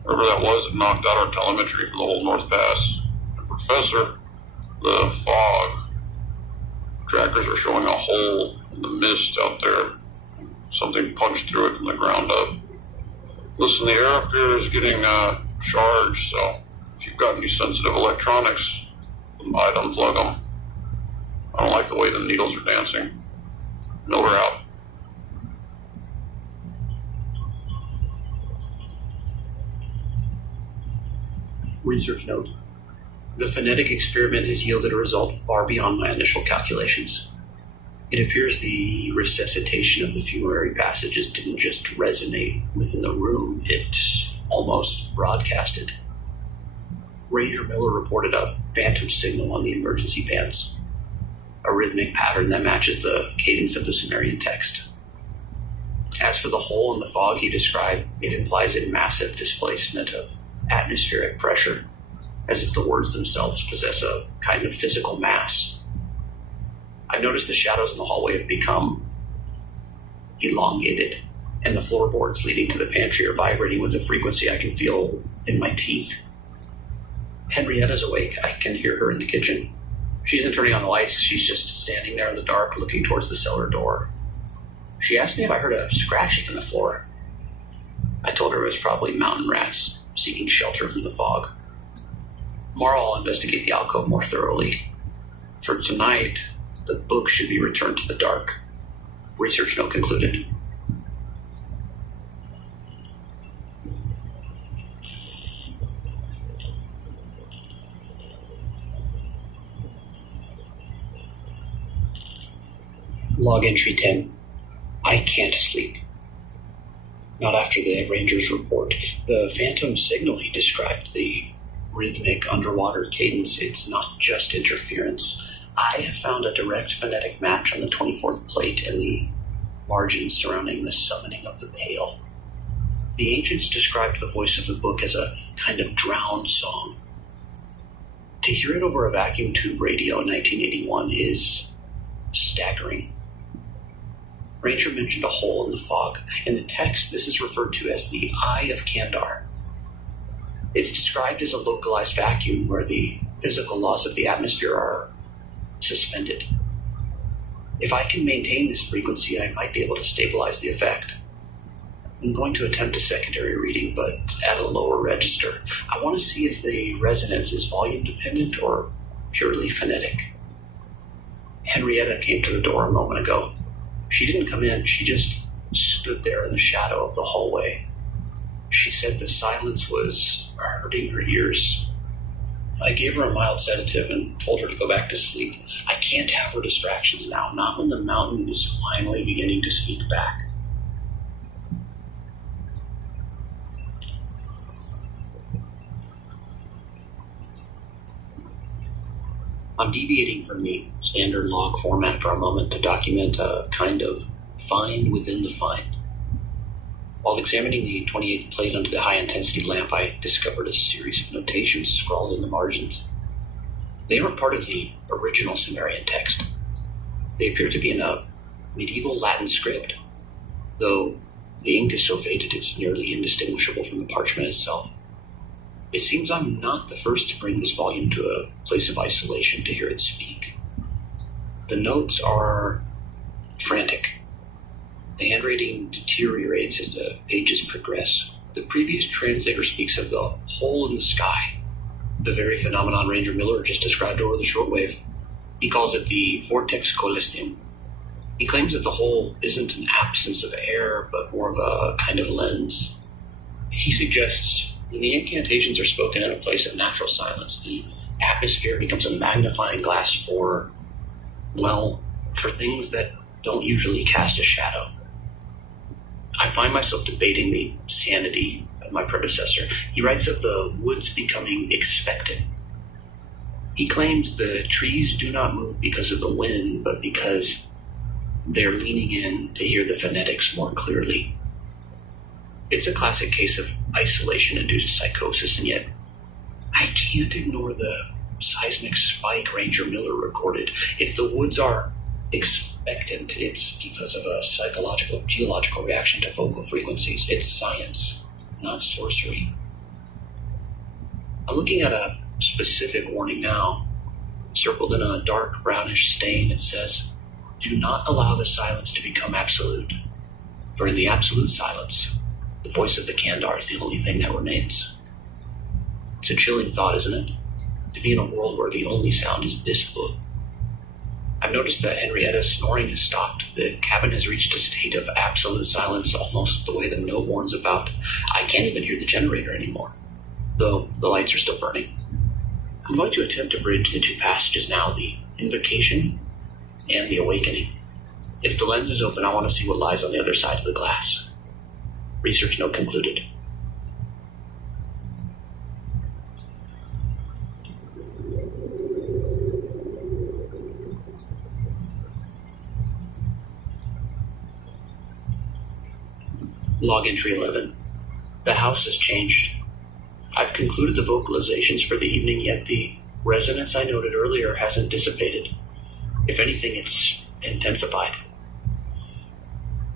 Whoever that was, it knocked out our telemetry for the whole North Pass. And Professor, the fog. Trackers are showing a hole in the mist out there. Something punched through it from the ground up. Listen, the air up here is getting charged, so if you've got any sensitive electronics, I'd unplug them. I don't like the way the needles are dancing. Miller out. Research note. The phonetic experiment has yielded a result far beyond my initial calculations. It appears the resuscitation of the funerary passages didn't just resonate within the room, it almost broadcasted. Ranger Miller reported a phantom signal on the emergency bands, a rhythmic pattern that matches the cadence of the Sumerian text. As for the hole in the fog he described, it implies a massive displacement of atmospheric pressure, as if the words themselves possess a kind of physical mass. I've noticed the shadows in the hallway have become elongated, and the floorboards leading to the pantry are vibrating with a frequency I can feel in my teeth. Henrietta's awake. I can hear her in the kitchen. She isn't turning on the lights. She's just standing there in the dark, looking towards the cellar door. She asked me if I heard a scratching in the floor. I told her it was probably mountain rats seeking shelter from the fog. Tomorrow I'll investigate the alcove more thoroughly. For tonight, the book should be returned to the dark. Research note concluded. Log entry 10. I can't sleep. Not after the Ranger's report. The phantom signal he described, the rhythmic underwater cadence, it's not just interference. I have found a direct phonetic match on the 24th plate and the margins surrounding the summoning of the Pale. The ancients described the voice of the book as a kind of drowned song. To hear it over a vacuum tube radio in 1981 is staggering. Ranger mentioned a hole in the fog. In the text, this is referred to as the Eye of Kandar. It's described as a localized vacuum where the physical laws of the atmosphere are suspended. If I can maintain this frequency, I might be able to stabilize the effect. I'm going to attempt a secondary reading, but at a lower register. I want to see if the resonance is volume dependent or purely phonetic. Henrietta came to the door a moment ago. She didn't come in, she just stood there in the shadow of the hallway. She said the silence was hurting her ears. I gave her a mild sedative and told her to go back to sleep. I can't have her distractions now, not when the mountain is finally beginning to speak back. I'm deviating from the standard log format for a moment to document a kind of find within the find. While examining the 28th plate under the high-intensity lamp, I discovered a series of notations scrawled in the margins. They aren't part of the original Sumerian text. They appear to be in a medieval Latin script, though the ink is so faded it's nearly indistinguishable from the parchment itself. It seems I'm not the first to bring this volume to a place of isolation to hear it speak. The notes are frantic. The handwriting deteriorates as the pages progress. The previous translator speaks of the hole in the sky, the very phenomenon Ranger Miller just described over the shortwave. He calls it the vortex coelestium. He claims that the hole isn't an absence of air, but more of a kind of lens. He suggests when the incantations are spoken in a place of natural silence, the atmosphere becomes a magnifying glass for things that don't usually cast a shadow. I find myself debating the sanity of my predecessor. He writes of the woods becoming expectant. He claims the trees do not move because of the wind, but because they're leaning in to hear the phonetics more clearly. It's a classic case of isolation-induced psychosis, and yet I can't ignore the seismic spike Ranger Miller recorded. If the woods are expectant, it's because of a geological reaction to vocal frequencies. It's science, not sorcery. I'm looking at a specific warning now, circled in a dark brownish stain. It says, "Do not allow the silence to become absolute, for in the absolute silence, the voice of the Kandar is the only thing that remains." It's a chilling thought, isn't it? To be in a world where the only sound is this book. I've noticed that Henrietta's snoring has stopped. The cabin has reached a state of absolute silence, almost the way the note warns about. I can't even hear the generator anymore, though the lights are still burning. I'm going to attempt to bridge the two passages now, the invocation and the awakening. If the lens is open, I want to see what lies on the other side of the glass. Research note concluded. Log entry 11. The house has changed. I've concluded the vocalizations for the evening, yet the resonance I noted earlier hasn't dissipated. If anything, it's intensified.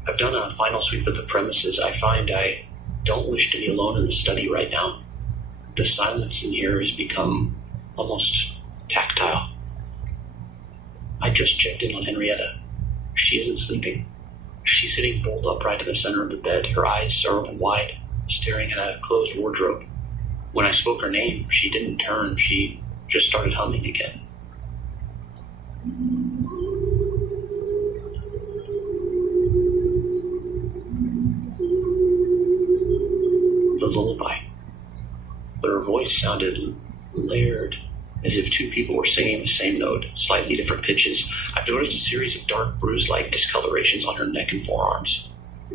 I've done a final sweep of the premises. I find I don't wish to be alone in the study right now. The silence in here has become almost tactile. I just checked in on Henrietta. She isn't sleeping. She's sitting bolt upright in the center of the bed. Her eyes are open wide, staring at a closed wardrobe. When I spoke her name, she didn't turn. She just started humming again. The lullaby. But her voice sounded layered, as if two people were singing the same note, slightly different pitches. I've noticed a series of dark bruise-like discolorations on her neck and forearms.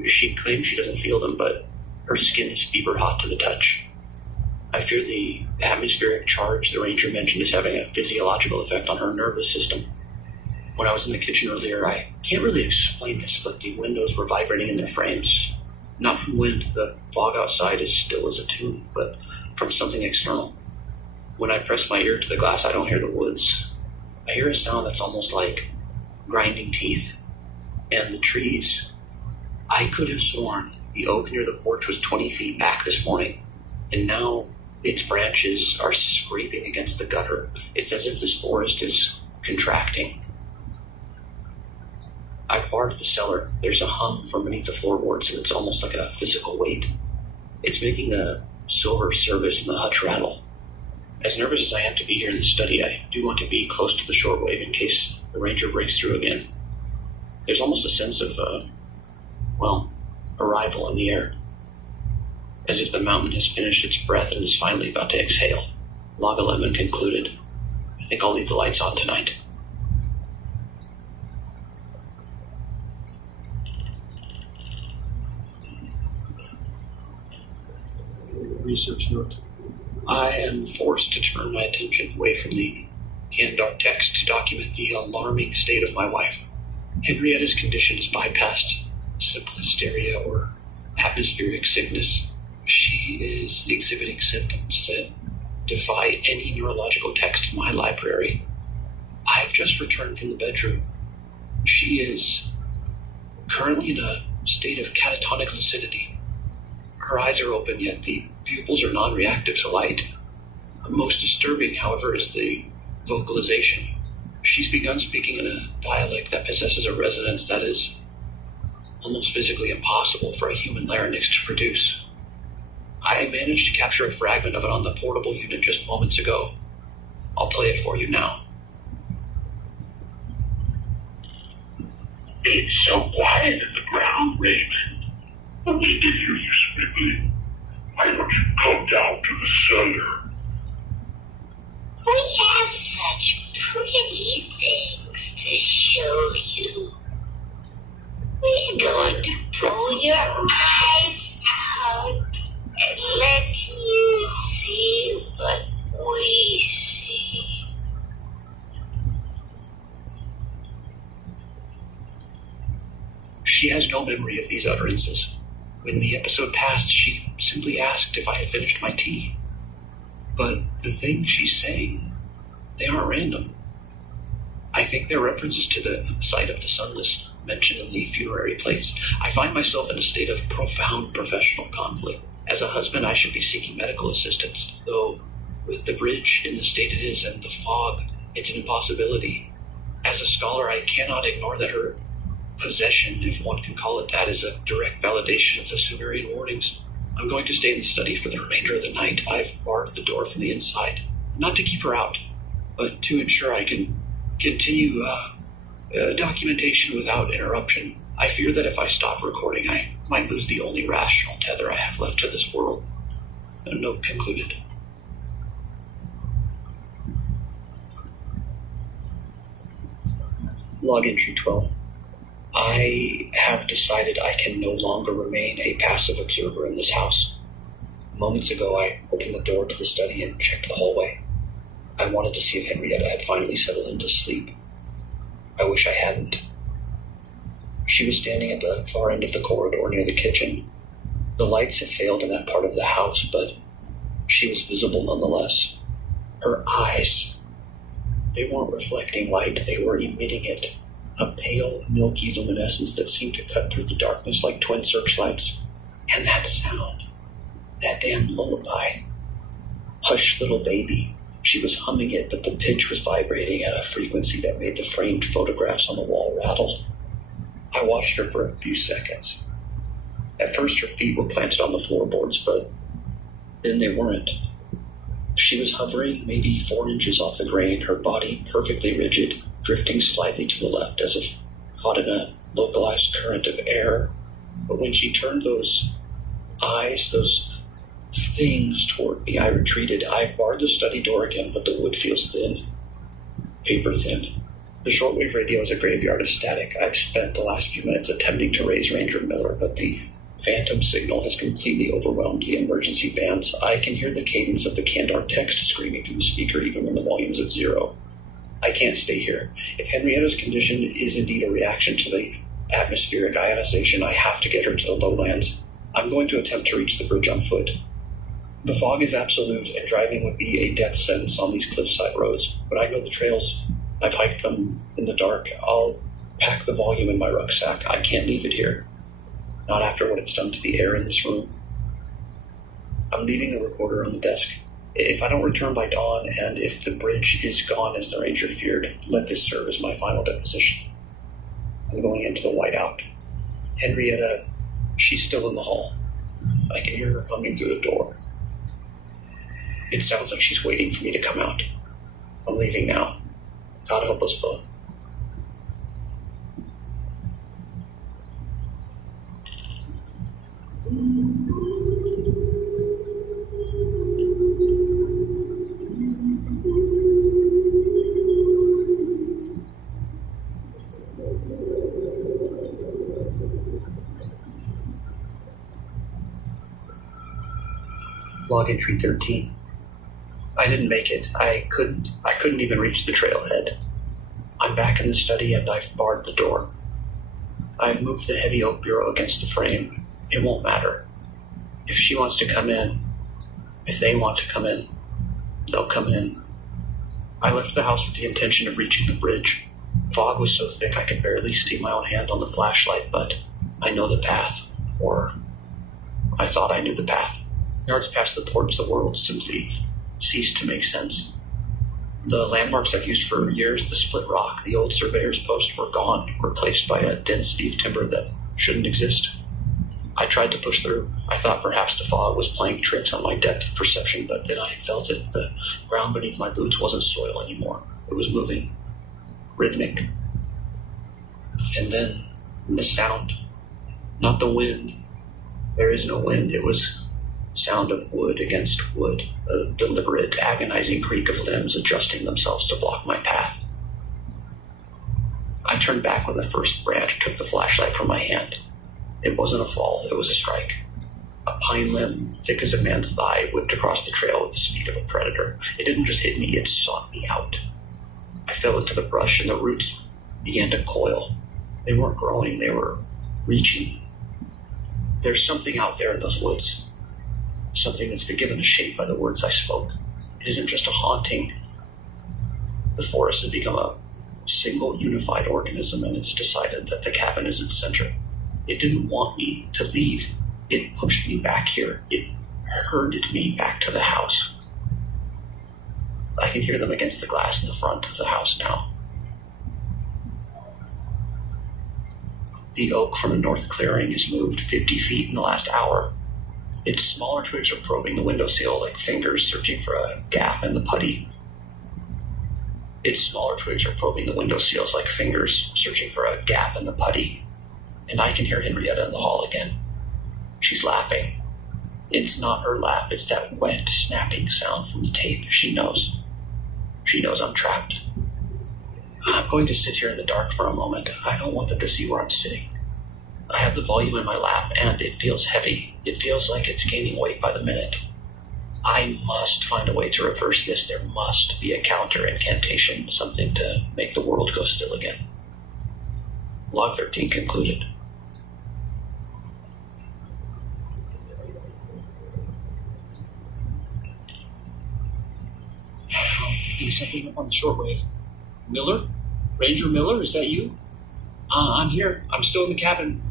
She claims she doesn't feel them, but her skin is fever-hot to the touch. I fear the atmospheric charge the ranger mentioned is having a physiological effect on her nervous system. When I was in the kitchen earlier, I can't really explain this, but the windows were vibrating in their frames. Not from wind, the fog outside is still as a tomb, but from something external. When I press my ear to the glass, I don't hear the woods. I hear a sound that's almost like grinding teeth. And the trees. I could have sworn the oak near the porch was 20 feet back this morning, and now its branches are scraping against the gutter. It's as if this forest is contracting. I've barred the cellar. There's a hum from beneath the floorboards, and it's almost like a physical weight. It's making the silver service in the hutch rattle. As nervous as I am to be here in the study, I do want to be close to the shortwave in case the ranger breaks through again. There's almost a sense of, arrival in the air. As if the mountain has finished its breath and is finally about to exhale. Log 11 concluded. I think I'll leave the lights on tonight. Research note. I am forced to turn my attention away from the Kandar text to document the alarming state of my wife. Henrietta's condition has bypassed simple hysteria or atmospheric sickness. She is exhibiting symptoms that defy any neurological text in my library. I've just returned from the bedroom. She is currently in a state of catatonic lucidity. Her eyes are open, yet the pupils are non-reactive to light. Most disturbing, however, is the vocalization. She's begun speaking in a dialect that possesses a resonance that is almost physically impossible for a human larynx to produce. I managed to capture a fragment of it on the portable unit just moments ago. I'll play it for you now. It's so quiet at the ground, Raymond. But we can hear you swiftly. Why don't you come down to the cellar? We have such pretty things to show you. We're going to pull your eyes out and let you see what we see. She has no memory of these utterances. When the episode passed, she simply asked if I had finished my tea. But the things she's saying, they aren't random. I think they're references to the sight of the sunless mentioned in the funerary plates. I find myself in a state of profound professional conflict. As a husband, I should be seeking medical assistance, though with the bridge in the state it is and the fog, it's an impossibility. As a scholar, I cannot ignore that her possession, if one can call it that, is a direct validation of the Sumerian warnings. I'm going to stay in the study for the remainder of the night. I've barred the door from the inside, not to keep her out, but to ensure I can continue documentation without interruption. I fear that if I stop recording, I might lose the only rational tether I have left to this world. Note concluded. Log entry 12. I have decided I can no longer remain a passive observer in this house. Moments ago, I opened the door to the study and checked the hallway. I wanted to see if Henrietta had finally settled into sleep. I wish I hadn't. She was standing at the far end of the corridor near the kitchen. The lights had failed in that part of the house, but she was visible nonetheless. Her eyes, they weren't reflecting light, they were emitting it. A pale, milky luminescence that seemed to cut through the darkness like twin searchlights. And that sound, that damn lullaby. Hush, little baby. She was humming it, but the pitch was vibrating at a frequency that made the framed photographs on the wall rattle. I watched her for a few seconds. At first her feet were planted on the floorboards, but then they weren't. She was hovering maybe 4 inches off the grain, her body perfectly rigid, drifting slightly to the left as if caught in a localized current of air. But when she turned those eyes, those things toward me, I retreated. I've barred the study door again, but the wood feels thin, paper thin. The shortwave radio is a graveyard of static. I've spent the last few minutes attempting to raise Ranger Miller, but the phantom signal has completely overwhelmed the emergency bands. I can hear the cadence of the Kandar text screaming through the speaker even when the volume's at 0. I can't stay here. If Henrietta's condition is indeed a reaction to the atmospheric ionization, I have to get her to the lowlands. I'm going to attempt to reach the bridge on foot. The fog is absolute, and driving would be a death sentence on these cliffside roads, but I know the trails. I've hiked them in the dark. I'll pack the volume in my rucksack. I can't leave it here. Not after what it's done to the air in this room. I'm leaving the recorder on the desk. If I don't return by dawn, and if the bridge is gone as the Ranger feared, let this serve as my final deposition. I'm going into the whiteout. Henrietta, she's still in the hall. I can hear her humming through the door. It sounds like she's waiting for me to come out. I'm leaving now. God help us both. Log entry 13. I didn't make it. I couldn't even reach the trailhead. I'm back in the study and I've barred the door. I've moved the heavy oak bureau against the frame. It won't matter. If she wants to come in, if they want to come in, They'll come in. I left the house with the intention of reaching the bridge. Fog was so thick I could barely see my own hand on the flashlight, but I know the path. Or I thought I knew the path. Yards past the porch, the world simply ceased to make sense. The landmarks I've used for years, the split rock, the old surveyor's post, were gone, replaced by a dense beef timber that shouldn't exist. I tried to push through. I thought perhaps the fog was playing tricks on my depth perception, but then I felt it. The ground beneath my boots wasn't soil anymore. It was moving. Rhythmic. And then the sound. Not the wind. There is no wind. It was sound of wood against wood, a deliberate, agonizing creak of limbs adjusting themselves to block my path. I turned back when the first branch took the flashlight from my hand. It wasn't a fall, it was a strike. A pine limb, thick as a man's thigh, whipped across the trail with the speed of a predator. It didn't just hit me, it sought me out. I fell into the brush and the roots began to coil. They weren't growing, they were reaching. There's something out there in those woods. Something that's been given a shape by the words I spoke. It isn't just a haunting. The forest has become a single unified organism, and it's decided that the cabin is its center. It didn't want me to leave. It pushed me back here. It herded me back to the house. I can hear them against the glass in the front of the house now. The oak from the north clearing has moved 50 feet in the last hour. Its smaller twigs are probing the windowsill like fingers searching for a gap in the putty. Its smaller twigs are probing the windowsills like fingers searching for a gap in the putty. And I can hear Henrietta in the hall again. She's laughing. It's not her laugh, it's that wet, snapping sound from the tape. She knows. She knows I'm trapped. I'm going to sit here in the dark for a moment. I don't want them to see where I'm sitting. I have the volume in my lap, and it feels heavy. It feels like it's gaining weight by the minute. I must find a way to reverse this. There must be a counter incantation, something to make the world go still again. Log 13 concluded. Picking something up on the shortwave. Miller? Ranger Miller, is that you? I'm here. I'm still in the cabin.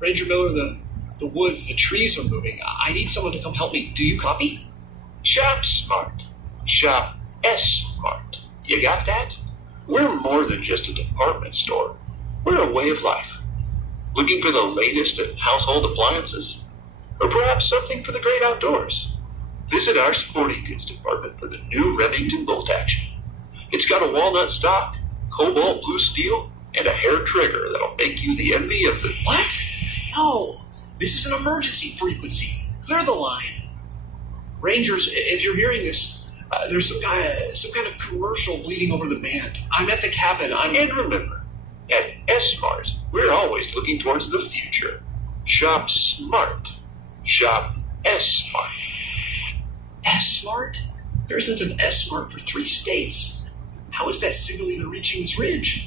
Ranger Miller, the woods, the trees are moving. I need someone to come help me. Do you copy? Shop smart. Shop S-smart. You got that? We're more than just a department store. We're a way of life. Looking for the latest in household appliances? Or perhaps something for the great outdoors? Visit our sporting goods department for the new Remington bolt action. It's got a walnut stock, cobalt blue steel, and a hair trigger that'll make you the envy of the... What? No! This is an emergency frequency. Clear the line. Rangers, if you're hearing this, there's some kind of commercial bleeding over the band. I'm at the cabin. And remember, at S-Smart, we're always looking towards the future. Shop smart. Shop S-Smart. S-Smart? There isn't an S-Smart for 3 states. How is that signal even reaching this ridge?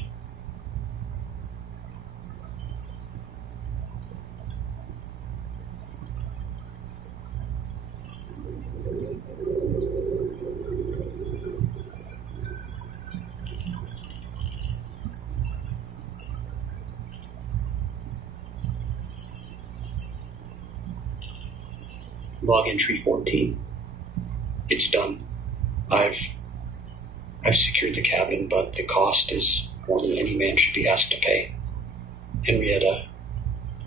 Log entry 14. It's done. I've secured the cabin, but the cost is more than any man should be asked to pay. Henrietta,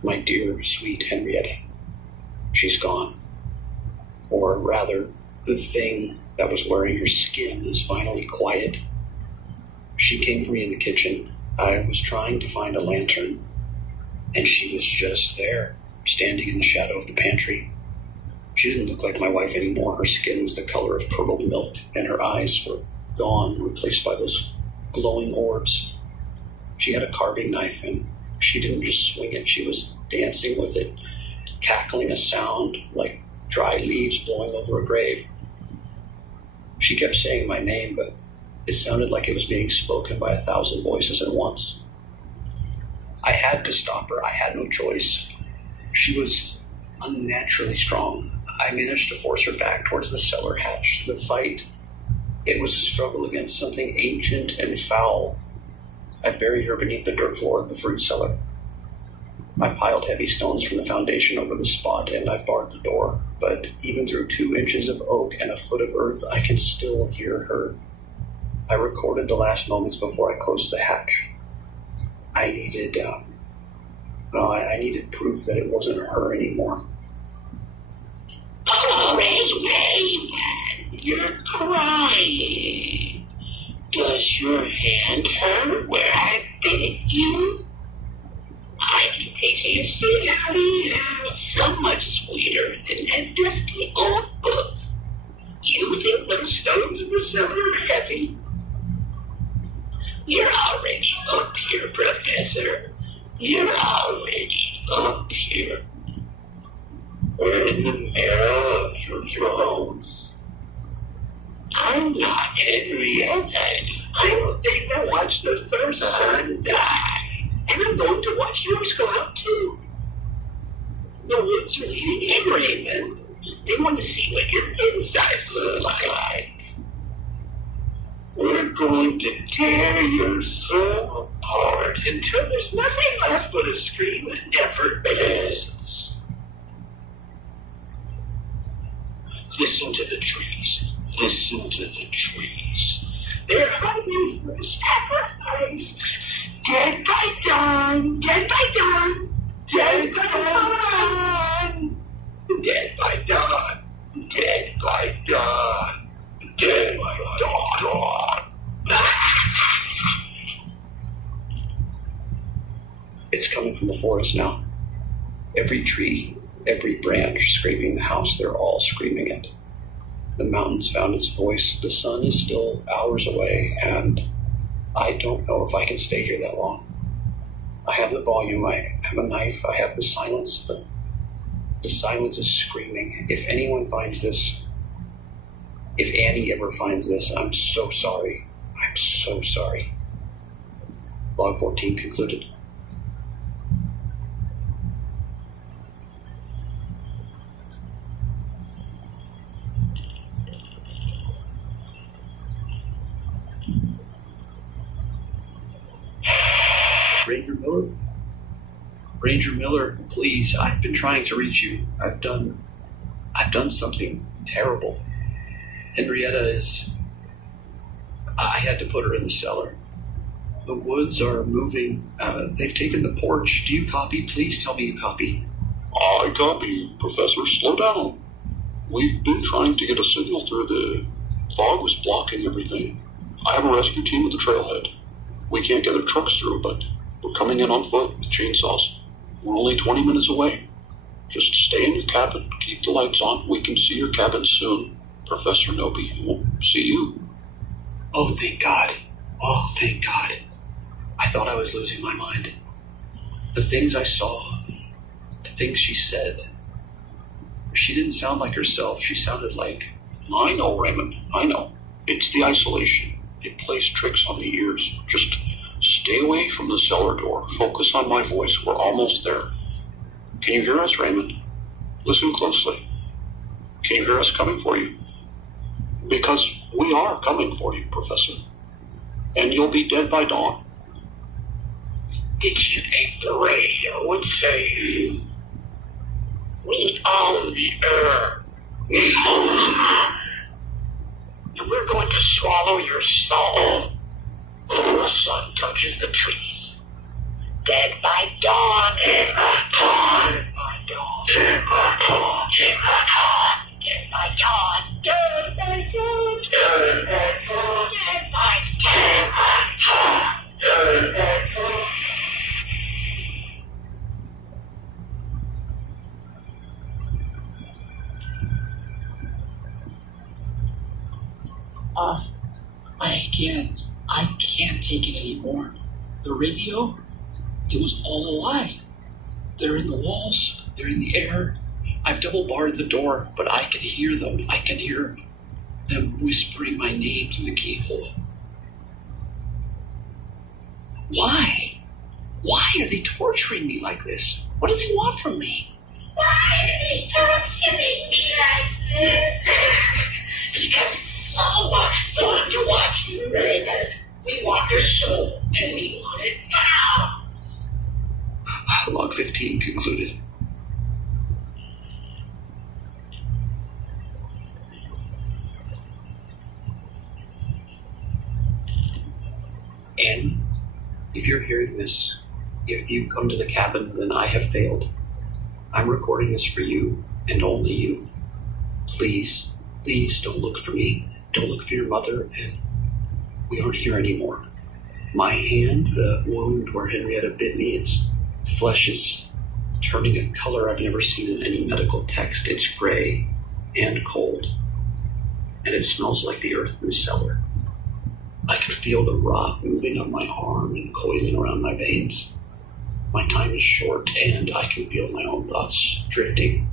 my dear, sweet Henrietta, she's gone. Or rather, the thing that was wearing her skin is finally quiet. She came for me in the kitchen. I was trying to find a lantern, and she was just there, standing in the shadow of the pantry. She didn't look like my wife anymore. Her skin was the color of curdled milk, and her eyes were gone, replaced by those glowing orbs. She had a carving knife, and she didn't just swing it. She was dancing with it, cackling a sound like dry leaves blowing over a grave. She kept saying my name, but it sounded like it was being spoken by 1,000 voices at once. I had to stop her. I had no choice. She was unnaturally strong. I managed to force her back towards the cellar hatch. The fight, it was a struggle against something ancient and foul. I buried her beneath the dirt floor of the fruit cellar. I piled heavy stones from the foundation over the spot, and I barred the door. But even through 2 inches of oak and a foot of earth, I can still hear her. I recorded the last moments before I closed the hatch. I needed proof that it wasn't her anymore. Oh, Raymond, you're crying. Does your hand hurt where I bit you? I can taste your sweet out, so much sweeter than that dusty old book. You think those stones in the cellar are heavy? You're already up here, Professor. You're already up here. We're in the marrow of your bones. I'm not Henrietta. I'm going to watch the first son die. And I'm going to watch yours go out too. The woods are leading in, Raymond. They want to see what your insides look like. We're going to tear your soul apart until there's nothing left but a scream of effervescence. Listen to the trees. Listen to the trees. They're hungry for sacrifice. Dead by dawn. Dead by dawn. Dead by dawn. Dead by dawn. Dead by dawn. Dead by dawn. It's coming from the forest now. Every tree, every branch scraping the house, they're all screaming it. The mountains found its voice. The sun is still hours away, and I don't know if I can stay here that long. I have the volume, I have a knife, I have the silence, but the silence is screaming. If anyone finds this, if Annie ever finds this, I'm so sorry. I'm so sorry. Log 14 concluded. Ranger Miller, please, I've been trying to reach you. I've done something terrible. Henrietta I had to put her in the cellar. The woods are moving. They've taken the porch. Do you copy? Please tell me you copy. I copy, Professor. Slow down. We've been trying to get a signal through. The fog was blocking everything. I have a rescue team at the trailhead. We can't get their trucks through, but we're coming in on foot with chainsaws. We're only 20 minutes away. Just stay in your cabin. Keep the lights on. We can see your cabin soon. Professor Nobi will see you. Oh, thank God. Oh, thank God. I thought I was losing my mind. The things I saw, the things she said. She didn't sound like herself. She sounded like... I know, Raymond. I know. It's the isolation. It plays tricks on the ears. Just stay away from the cellar door. Focus on my voice. We're almost there. Can you hear us, Raymond? Listen closely. Can you hear us coming for you? Because we are coming for you, Professor. And you'll be dead by dawn. Did you think the radio would say, we own the earth. We own it. And we're going to swallow your soul when the sun touches the trees. Dead by dawn. Dead by dawn. Dead by dawn. Dead by dawn. Dead by dawn. Dead by dawn. Dead by dawn. Dead by dawn. Dead by dawn. Dead by dawn. I can't take it anymore. The radio, it was all a lie. They're in the walls, they're in the air. I've double barred the door, but I can hear them. I can hear them whispering my name through the keyhole. Why? Why are they torturing me like this? What do they want from me? Why are they torturing me like Because it's so much fun to watch you live. We want your soul, and we want it now. Log 15 concluded. Annie, if you're hearing this, if you've come to the cabin, then I have failed. I'm recording this for you, and only you. Please, please don't look for me. Don't look for your mother, and we aren't here anymore. My hand, the wound where Henrietta bit me, its flesh is turning a color I've never seen in any medical text. It's gray and cold, and it smells like the earth in the cellar. I can feel the rot moving up my arm and coiling around my veins. My time is short, and I can feel my own thoughts drifting,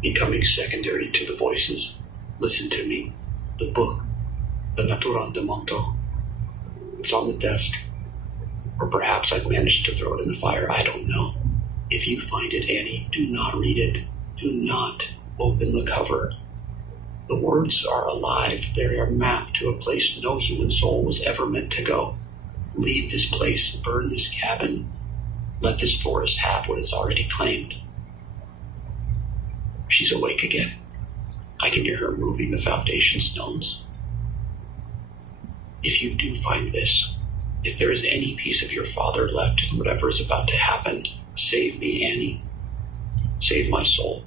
becoming secondary to the voices. Listen to me. The book, the Naturandamento. It's on the desk. Or perhaps I've managed to throw it in the fire. I don't know. If you find it, Annie, do not read it. Do not open the cover. The words are alive. They are mapped to a place no human soul was ever meant to go. Leave this place. Burn this cabin. Let this forest have what it's already claimed. She's awake again. I can hear her moving the foundation stones. If you do find this, if there is any piece of your father left in whatever is about to happen, save me, Annie. Save my soul.